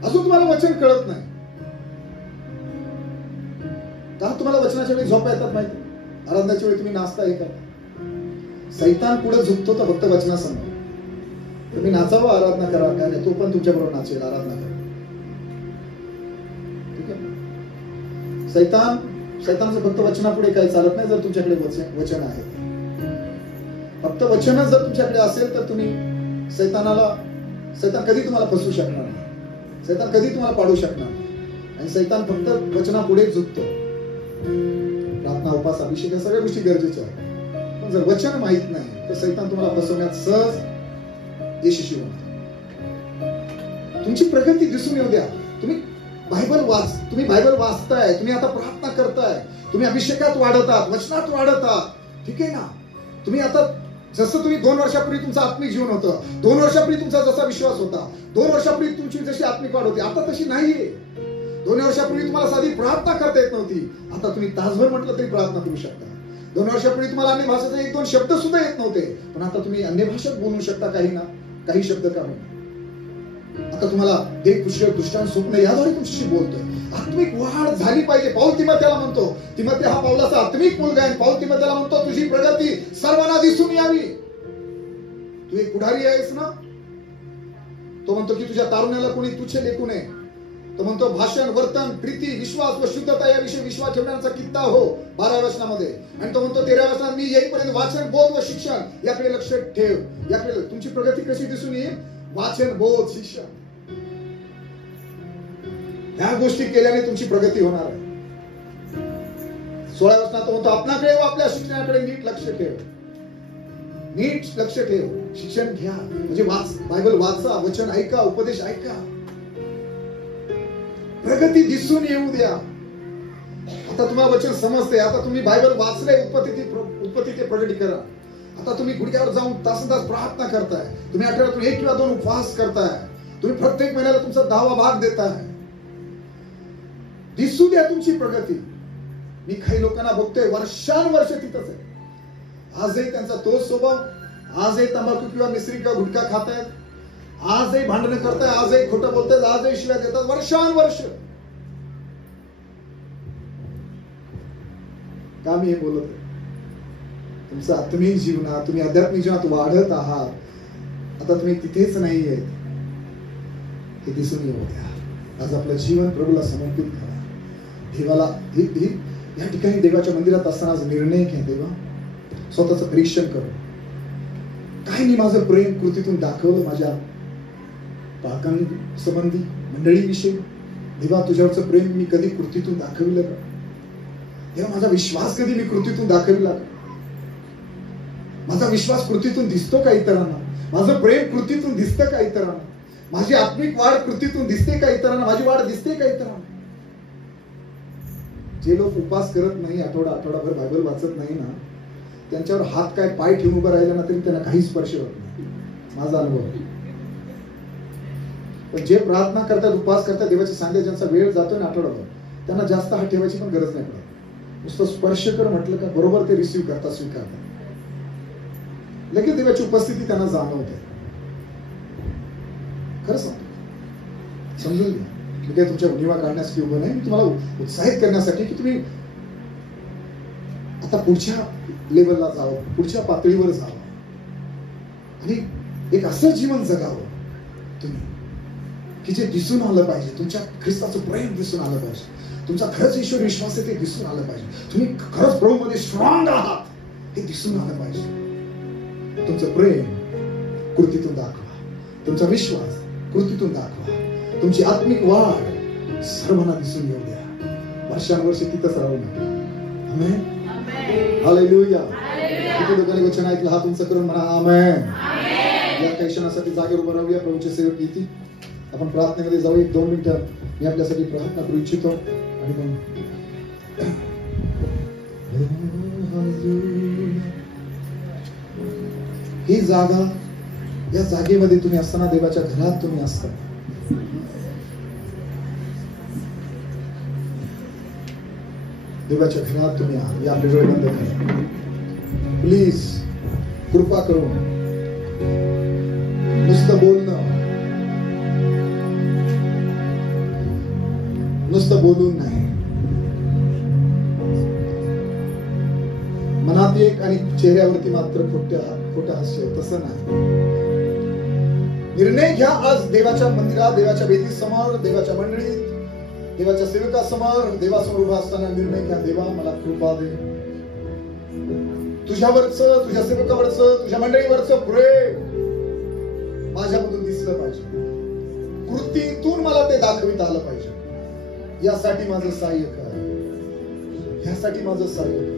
अजून तुम्हाला वचन कळत नाही. कारण तुम्हाला वचनाच्या वेळी झोपा येतात माहिती, आराधनाच्या वेळी तुम्ही नाचता हे करता. सैतान पुढे झुकतो तर फक्त वचनासमोर. तुम्ही नाचावं, आराधना करा, काय नाही, तो पण तुमच्याबरोबर नाचेल, आराधना करा. ठीक आहे? सैतानचं फक्त वचनापुढे काही चालत नाही. जर तुमच्याकडे वचन आहे, फक्त वचनच जर तुमच्याकडे असेल तर तुम्ही सैतान कधी तुम्हाला फसवू शकणार नाही, सैतान कधी तुम्हाला पाडू शकणार नाही. आणि सैतान फक्त वचनापुढे झुकतो. प्रार्थना, उपास, अभिषेक या सगळ्या गोष्टी गरजेच्या आहेत. पण जर वचन माहित नाही तर सैतान तुम्हाला फसवण्यात सहज यशस्वी होतो. तुमची प्रगती दिसून येऊ द्या. तुम्ही बायबल वाचताय, तुम्ही आता प्रार्थना करताय, तुम्ही अभिषेकात वाढतात, वचनात वाढतात. ठीक आहे ना? तुम्ही आता जसं तुम्ही 2 वर्षापूर्वी तुमचं आत्मिक जीवन होतं, 2 वर्षापूर्वी तुमचा जसा विश्वास होता, 2 वर्षापूर्वी तुमची जशी आत्मिक वाढ होती, आता तशी नाहीये. 2 वर्षापूर्वी तुम्हाला साधी प्रार्थना करता येत नव्हती, आता तुम्ही तासभर म्हटलं तरी प्रार्थना करू शकता. 2 वर्षापूर्वी तुम्हाला अन्य भाषेचे 1-2 शब्द सुद्धा येत नव्हते, पण आता तुम्ही अन्य भाषेत बोलू शकता, काही शब्द काढून. आता तुम्हाला देव कुशल दृष्टांत स्वप्न याद्वारे तुमच्याशी बोलतोय. आत्मिक वाढ झाली पाहिजे. पाऊल तिमोथेला म्हणतो, तिमोथे हा पाऊलाचा आत्मिक मुलगा आहे. पाऊल तिमोथेला म्हणतो, तुझी प्रगती सर्वांना दिसून यावी. तू एक पुढारी आहेस ना. तो म्हणतो की तुझ्या तारुण्याला कोणी तुच्छ लेखू नये. तो म्हणतो भाषण, वर्तन, प्रीती, विश्वास व शुद्धता याविषयी विश्वास ठेवण्याचा कित्ता हो 12व्या वचनामध्ये. आणि तो म्हणतो 13व्या वचनात, मी येईपर्यंत वाचन, बोध व शिक्षण याकडे लक्ष ठेव. याकडे तुमची प्रगती कशी दिसून येईल? वाचन, बोध, शिक्षण ह्या गोष्टी केल्याने तुमची प्रगती होणार आहे. 16व्या वचनात तो म्हणतो, आपणाकडे व आपल्या शिक्षणाकडे नीट लक्ष ठेव. नीट लक्ष ठेव, शिक्षण घ्या. म्हणजे बायबल वाचा, वचन ऐका, उपदेश ऐका. प्रगती दिसून येऊ द्या. आता तुम्हाला वचन समजते, आता तुम्ही बायबल वाचले, उत्पत्ती ते प्रगटीकरण. आता तुम्ही गुडघ्यावर जाऊन तासंतास प्रार्थना करताय, तुम्ही आठवड्यातून 1 किंवा 2 उपवास करताय, तुम्ही प्रत्येक महिन्याला तुमचा 10वा भाग देताय. दिसू द्या तुमची प्रगती. मी काही लोकांना बघतोय वर्षानुवर्ष तिथंच आहे. आजही त्यांचा तोच स्वभाव, आजही तंबाखू किंवा मिश्री किंवा गुटखा खातायत, आजही भांडणं करताय, आजही खोटं बोलतायत, आजही शिव्या देतात, वर्षानुवर्ष. का मी हे बोलत आहे? तुमचं आत्मिक जीवनात, तुम्ही आध्यात्मिक जीवनात वाढत आहात. आता तुम्ही तिथेच नाहीये, हे दिसून येऊ द्या. आज आपलं जीवन प्रभूला समर्पित करा. देवाला या ठिकाणी देवाच्या मंदिरात असताना आज निर्णय घ्या. देवा, स्वतःचं परीक्षण करू. काय मी माझं प्रेम कृतीतून दाखवलं माझ्या पालकांसंबंधी, मंडळीविषयी? देवा, तुझ्यावरचं प्रेम मी कधी कृतीतून दाखविलं का? देवा, माझा विश्वास कधी मी कृतीतून दाखविला का? माझा विश्वास कृतीतून दिसतो का इतरांना? माझं प्रेम कृतीतून दिसतं का इतरांना? माझी आत्मिक वाढ कृतीतून दिसते का इतरांना? माझी वाढ दिसते का इतरांना? जे लोक उपवास करत नाही, आठवडाभर बायबल वाचत नाही ना, त्यांच्यावर हात काय पाय ठेवून उभं राहिलं ना तरी त्यांना काही स्पर्श होत नाही. माझा अनुभव. पण जे प्रार्थना करतात, उपवास करतात, देवाच्या सांगण्यात ज्यांचा वेळ जातोय ना आठवडाभर, त्यांना जास्त हात ठेवायची पण गरज नाही पडत. नुसतं स्पर्श कर म्हटलं का बरोबर ते रिसीव्ह करतात, स्वीकारतात. लगेच देवाची उपस्थिती त्यांना जाणवते. खरं सांगतो, समजून घ्या. मी काय तुमच्या उणिवा काढण्यासाठी उभं नाही, मी तुम्हाला उत्साहित करण्यासाठी की तुम्ही आता पुढच्या लेवलला जावं, पुढच्या पातळीवर जावं आणि एक असं जीवन जगावं तुम्ही की जे दिसून आलं पाहिजे. तुमच्या ख्रिस्ताचं प्रेम दिसून आलं पाहिजे, तुमचा खरंच ईश्वर विश्वास आहे ते दिसून आलं पाहिजे, तुम्ही खरंच प्रभूमध्ये स्ट्रॉंग आहात हे दिसून आलं पाहिजे. तुमचं प्रेम कृतीतून दाखवा, तुमचा विश्वास कृतीतून दाखवा, तुमची आत्मिक वाढ सर्वांना दिसून येऊ द्या. वर्षानुवर्ष तिथंच राहू नका. आमेन. हालेलुया. किती लोकांनी वचन ऐकलं हात उंच करून म्हणा आमेन. या काही क्षणासाठी जागेवर उभं राहूया. प्रभूचे सेवक येतील. आपण प्रार्थनेमध्ये जाऊ. 1-2 मिनिटं मी आपल्यासाठी प्रार्थना करू इच्छितो आणि मग ही जागा, या जागेमध्ये तुम्ही असताना, देवाच्या घरात तुम्ही असता, देवाच्या घरात तुम्ही आहात. या आपले डोळे बंद करा प्लीज. कृपा करून नुसतं बोलणं, नुसतं बोलून नाही, मनात एक आणि चेहऱ्यावरती मात्र खोटं हास्य, तसं नाही. निर्णय घ्या आज देवाच्या मंदिरात, देवाच्या वेदी समोर, देवाच्या मंडळीत, देवाच्या सेवकासमोर, देवासमोर उभा असताना निर्णय घ्या. देवा मला कृपा दे. तुझ्यावरचं, तुझ्या सेवकावरचं, तुझ्या मंडळीवरचं प्रेम माझ्यामधून दिसलं पाहिजे. कृतीतून मला ते दाखवित आलं पाहिजे. यासाठी माझं सहाय्य कर. यासाठी माझं सहाय्य कर.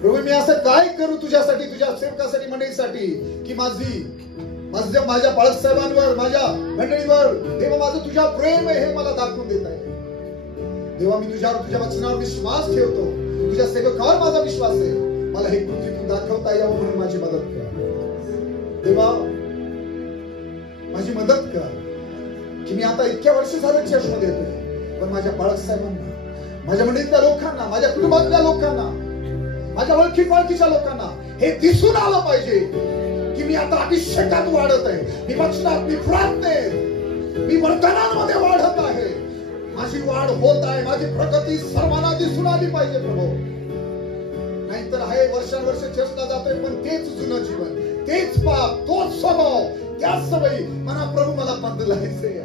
प्रभू मी असं काय करू तुझ्यासाठी, तुझ्या सेवकासाठी, मंडळीसाठी की माझ्या बाळक साहेबांवर, माझ्या मंडळीवर देवा माझं तुझ्या प्रेम आहे हे मला दाखवून देत आहे. देवा मी तुझ्यावर, तुझ्या वचनावर विश्वास ठेवतो. तुझ्या सेवकावर माझा विश्वास आहे. मला हे कृतीतून दाखवता यावं म्हणून माझी मदत कर. देवा माझी मदत कर की मी आता इतक्या वर्ष झालं चर्चमध्ये येतोय, पण माझ्या बाळक साहेबांना, माझ्या मंडळीतल्या लोकांना, माझ्या कुटुंबातल्या लोकांना, माझ्या ओळखीच्या लोकांना हे दिसून आलं पाहिजे की मी आता अभिषेकात वाढत आहे, मी वचनात, मी प्रार्थनेत, मी वर्तनामध्ये वाढत आहे. माझी वाढ होत आहे, माझी प्रगती सर्वांना दिसून आली पाहिजे प्रभू. नाहीतर आहे वर्षानुवर्ष चर्चला जातोय पण तेच जुनं जीवन, तेच पाप, तोच स्वभाव, त्याच सवयी. म्हणा प्रभू मला बदलायचंय.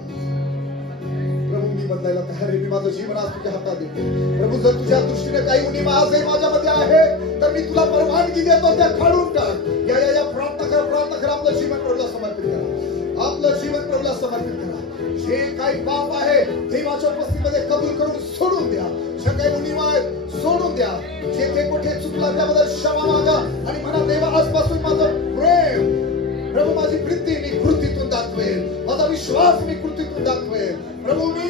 प्रभू मी बदलायला तयार आहे. मी माझं जीवन आज तुझ्या हातात देतो. प्रभू जर तुझ्या दृष्टीने काही उणीवा आजही माझ्यामध्ये आहे तर मी तुला परवानगी देतो, त्या काढून टाक. या प्रार्थना करा. आपलं जीवन प्रभूला समर्पित करा. आपलं जीवन प्रभूला समर्पित करा. जे काही पाप आहे देवाच्या उपस्थितीमध्ये कबूल करून सोडून द्या. जे काही उणीवा आहेत सोडून द्या. जे कुठे चुकला त्याबद्दल क्षमा मागा आणि म्हणा देवा आजपासून माझं प्रेम, प्रभू माझी प्रीती मी कृतीतून दाखवेल, माझा विश्वास मी कृतीतून दाखवेल. प्रभू मी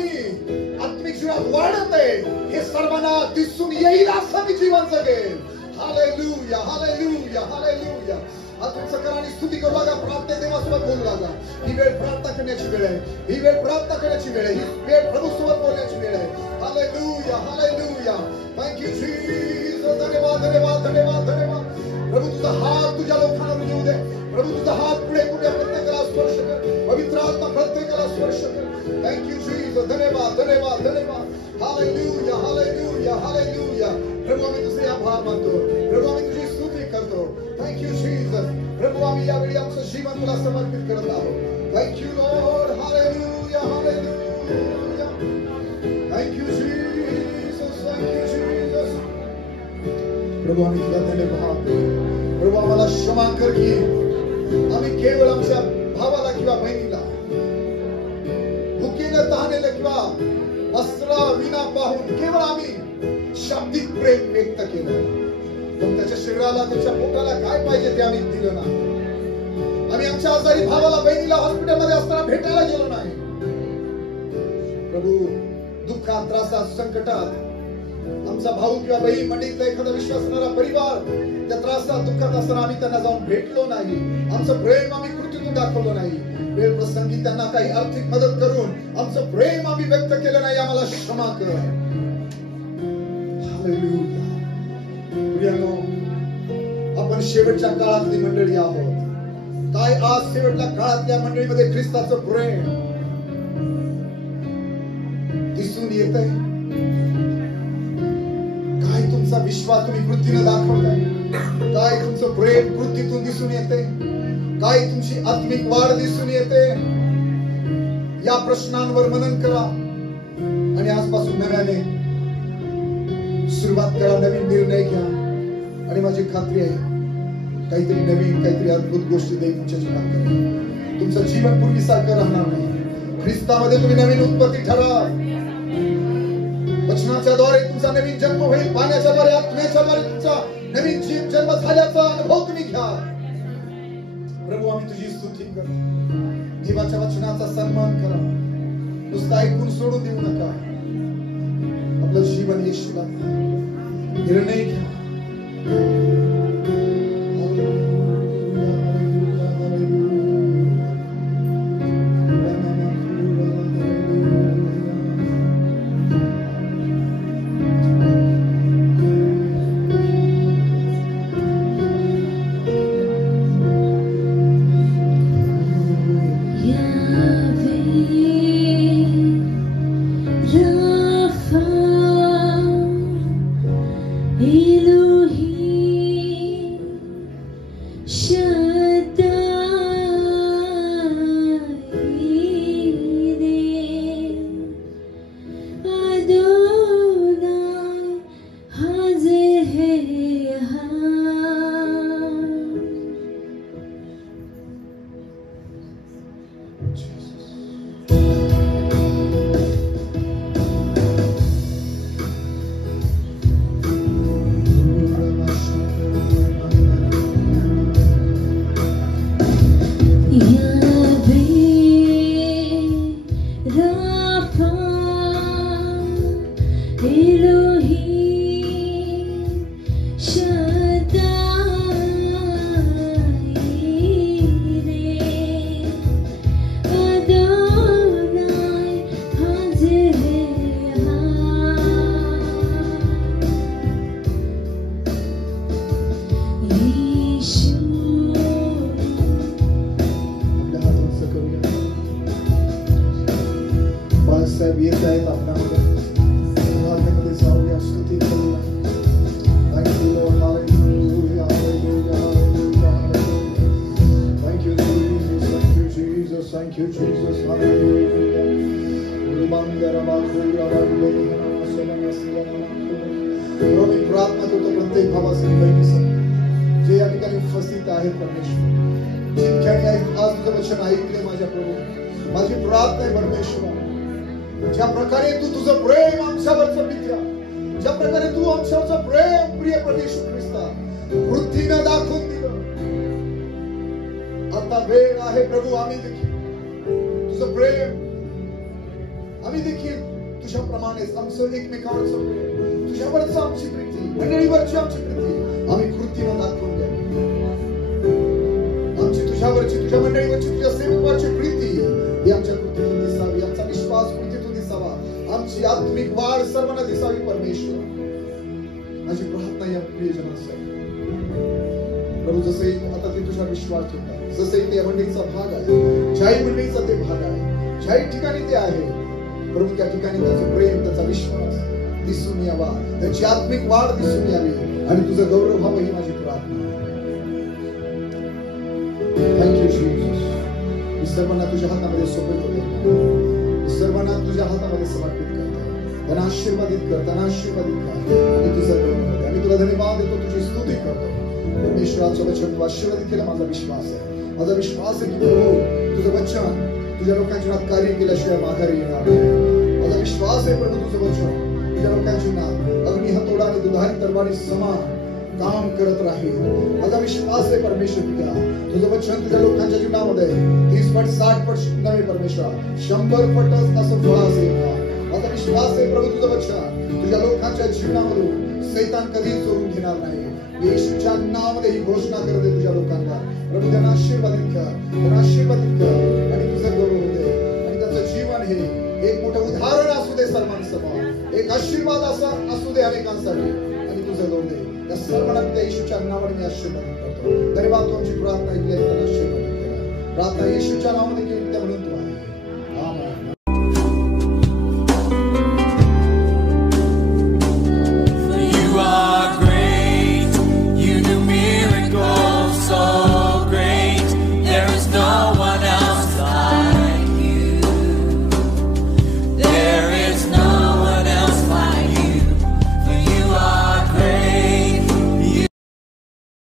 आत्मिक जीवनात वाढत आहे हे सर्वांना दिसून येईल असं मी जीवन जगेल. Hallelujah, hallelujah, hallelujah. आत्मिक आणि स्तुती करू लागा. प्रार्थना देवासोबत बोलू लागा. ही वेळ प्रार्थना करण्याची वेळ आहे. ही वेळ प्रार्थना करण्याची वेळ आहे. ही वेळ प्रभू सोबत बोलण्याची वेळ आहे. Hallelujah, hallelujah. Thank you Jesus. धन्यवाद, धन्यवाद, धन्यवाद, धन्यवाद. प्रभू तुझा हात तुझ्या लोकांना येऊ दे. प्रभू तुझा हात पुढे प्रत्येकाला स्पर्श कर. पवित्र आत्मा प्रत्येकाला स्पर्श कर. Thank you Jesus. धन्यवाद, धन्यवाद, धन्यवाद. Hallelujah, hallelujah, hallelujah. प्रभू आम्ही तुझे आभार मानतो. प्रभू आम्ही तुझी स्तुती करतो. Thank you Jesus. प्रभू आम्ही यावेळी आमचं जीवन तुला समर्पित करत आहोत. Thank you lord. Hallelujah, hallelujah. Thank you Jesus. Thank you Jesus. प्रभू आम्ही तुला धन्यवाद. प्रभू आम्हाला क्षमा कर की आम्ही केवळ आमच्या भावाला किंवा बहिणीला भुकेनं तहानेलं किंवा वस्त्र विना पाहून केवळ आम्ही शाब्दिक प्रेम व्यक्त केलं, पण त्याच्या शरीराला, त्याच्या पोटाला काय पाहिजे ते आम्ही दिलं नाही. आम्ही आमच्या आजारी भावाला बहिणीला हॉस्पिटलमध्ये असताना भेटायला गेलो नाही. प्रभू दुःखात, त्रासात, संकटात आमचा भाऊ किंवा बहीण, मंडळीतला एखादा विश्वासणारा परिवार त्या त्रासात, दुःखात असताना आम्ही त्यांना जाऊन भेटलो नाही. आमचं प्रेम आम्ही कृतीतून दाखवलं नाही. वेळ प्रसंगी त्यांना काही आर्थिक मदत करून आमचं प्रेम आम्ही व्यक्त केलं नाही. आम्हाला क्षमा कर. हालेलुया. प्रियानो, आपण शेवटच्या काळातली मंडळी आहोत. काय आज शेवटच्या काळातल्या मंडळीमध्ये ख्रिस्ताचं प्रेम दिसून येतंय? काय तुमचा विश्वास तुम्ही कृतीने दाखवलाय? काय तुमचं प्रेम कृतीतून दिसून येते? काय तुमची आत्मिक वाढ दिसून येते? या प्रश्नांवर मनन करा आणि आजपासून नव्याने सुरुवात करा. नवीन निर्णय घ्या आणि माझी खात्री आहे काहीतरी नवीन, काहीतरी अद्भुत गोष्टी देईल तुमच्या जीवनात. तुमचं जीवन पूर्वीसारखं राहणार नाही. ख्रिस्तामध्ये तुम्ही नवीन उत्पत्ती ठरा. वचनात पाण्याच्या द्वारे तुमचा नवीन जन्म होईल, पाण्याच्या द्वारे आत्म्याच्या द्वारे तुमचा नवीन जन्म झाल्याचा अनुभव तुम्ही घ्या प्रभू. आम्ही तुझी स्तुती करतो. जीवाच्या वचनाचा सन्मान करा, नुसतं ऐकून सोडून देऊ नका. आपलं जीवन येशूला निर्णय घ्या. साहेब येत आहेत आपल्यामध्ये. प्रार्थनेमध्ये जाऊया, स्तुती करूया. Thank you Lord, hallelujah, hallelujah, hallelujah, hallelujah. Thank you Jesus, thank you Jesus, thank you Jesus, hallelujah. मी प्रार्थना करतो प्रत्येक भावासाठी बहिणीसाठी जे या ठिकाणी उपस्थित आहेत परमेश्वर, जितक्याने आज तुझं वचन ऐकले माझ्या प्रभू, माझी प्रार्थना आहे परमेश्वर, ज्या प्रकारे तू तुझं प्रेम आमच्यावरचं पित्या, ज्या प्रकारे तू आमच्यावरचं प्रेम प्रिय परमेश्वर ख्रिस्ता वृद्धीनं दाखवून दिलं, आता वेळ आहे प्रभू आम्ही देखील तुझं प्रेम, आम्ही देखील तुझ्याप्रमाणेच आमचं एकमेकावरचं प्रेम, तुझ्यावरचं आमची प्रीती, मंडळीवरची आमची प्रीती आम्ही कृतीनं दाखवून द्यावी. आमची तुझ्यावरची, तुझ्या मंडळीवरची, तुझ्या सेवकावरची प्रीती ही आमच्या कृतीतून दिसावी, आमचा विश्वास कृतीतून दिसावा, आमची आत्मिक वाढ सर्वांना दिसावी परमेश्वर. माझी प्रार्थना या प्रियजनांसाठी प्रभू, जसे आता ते तुझ्या विश्वास ठेवतात, जसे ते या मंडळीचा भाग आहे, ज्याही मंडळीचा ते भाग आहे, ज्याही ठिकाणी ते आहे प्रभू, त्या ठिकाणी त्याचं प्रेम, त्याचा विश्वास दिसून यावा, त्याची आत्मिक वाढ दिसून यावी आणि तुझं गौरव व्हावं ही माझी प्रार्थना. Thank you Jesus. मी सर्वांना तुझ्या हातामध्ये सोपवतो, सर्वांना तुझ्या हातामध्ये समर्पित करतो. त्यांना आशीर्वादित कर, त्यांना आशीर्वादित कर आणि तुझं गौरव होते. आम्ही तुला धन्यवाद देतो, तुझी स्तुती करतो. परमेश्वराचं वचन तू आशीर्वादित केलं, माझा विश्वास आहे, माझा विश्वास आहे की प्रभू तुझं वचन तुझ्या लोकांच्या नात कार्य केल्याशिवाय माघारी येणार नाही. माझा विश्वास आहे प्रभू तुझं वचन तुझ्या लोकांच्या नात अग्नी हातोडा आणि दुधारी तरवारी समान काम करत राहील. माझा विश्वास आहे परमेश्वर पिता, तुझं वचन तुझ्या लोकांच्या जीवनामध्ये 30 पट 60 पट नव्हे परमेश्वर, 100 पट असं फळ असेल. माझा विश्वास आहे प्रभू तुझं वचन तुझ्या लोकांच्या जीवनामधून सैतान कधीच चोरून घेणार नाही. येशूच्या नावामध्ये ही घोषणा करते तुझ्या लोकांना. प्रभू त्यांना आशीर्वादित कर, त्यांना आशीर्वादित कर आणि तुझं गौरव होते आणि त्याचं जीवन हे एक मोठं उदाहरण असू दे सर्वांसमोर, एक आशीर्वाद असा असू दे अनेकांसाठी आणि तुझं गौरव दे. या सर्वांना त्या येशूच्या नावाने मी आशीर्वादित करतो. धन्यवाद, तू आमची प्रार्थना ऐकली, त्याला आशीर्वादित केला. प्रार्थना येशूच्या नावाने केली म्हणून तू आहे. आमेन.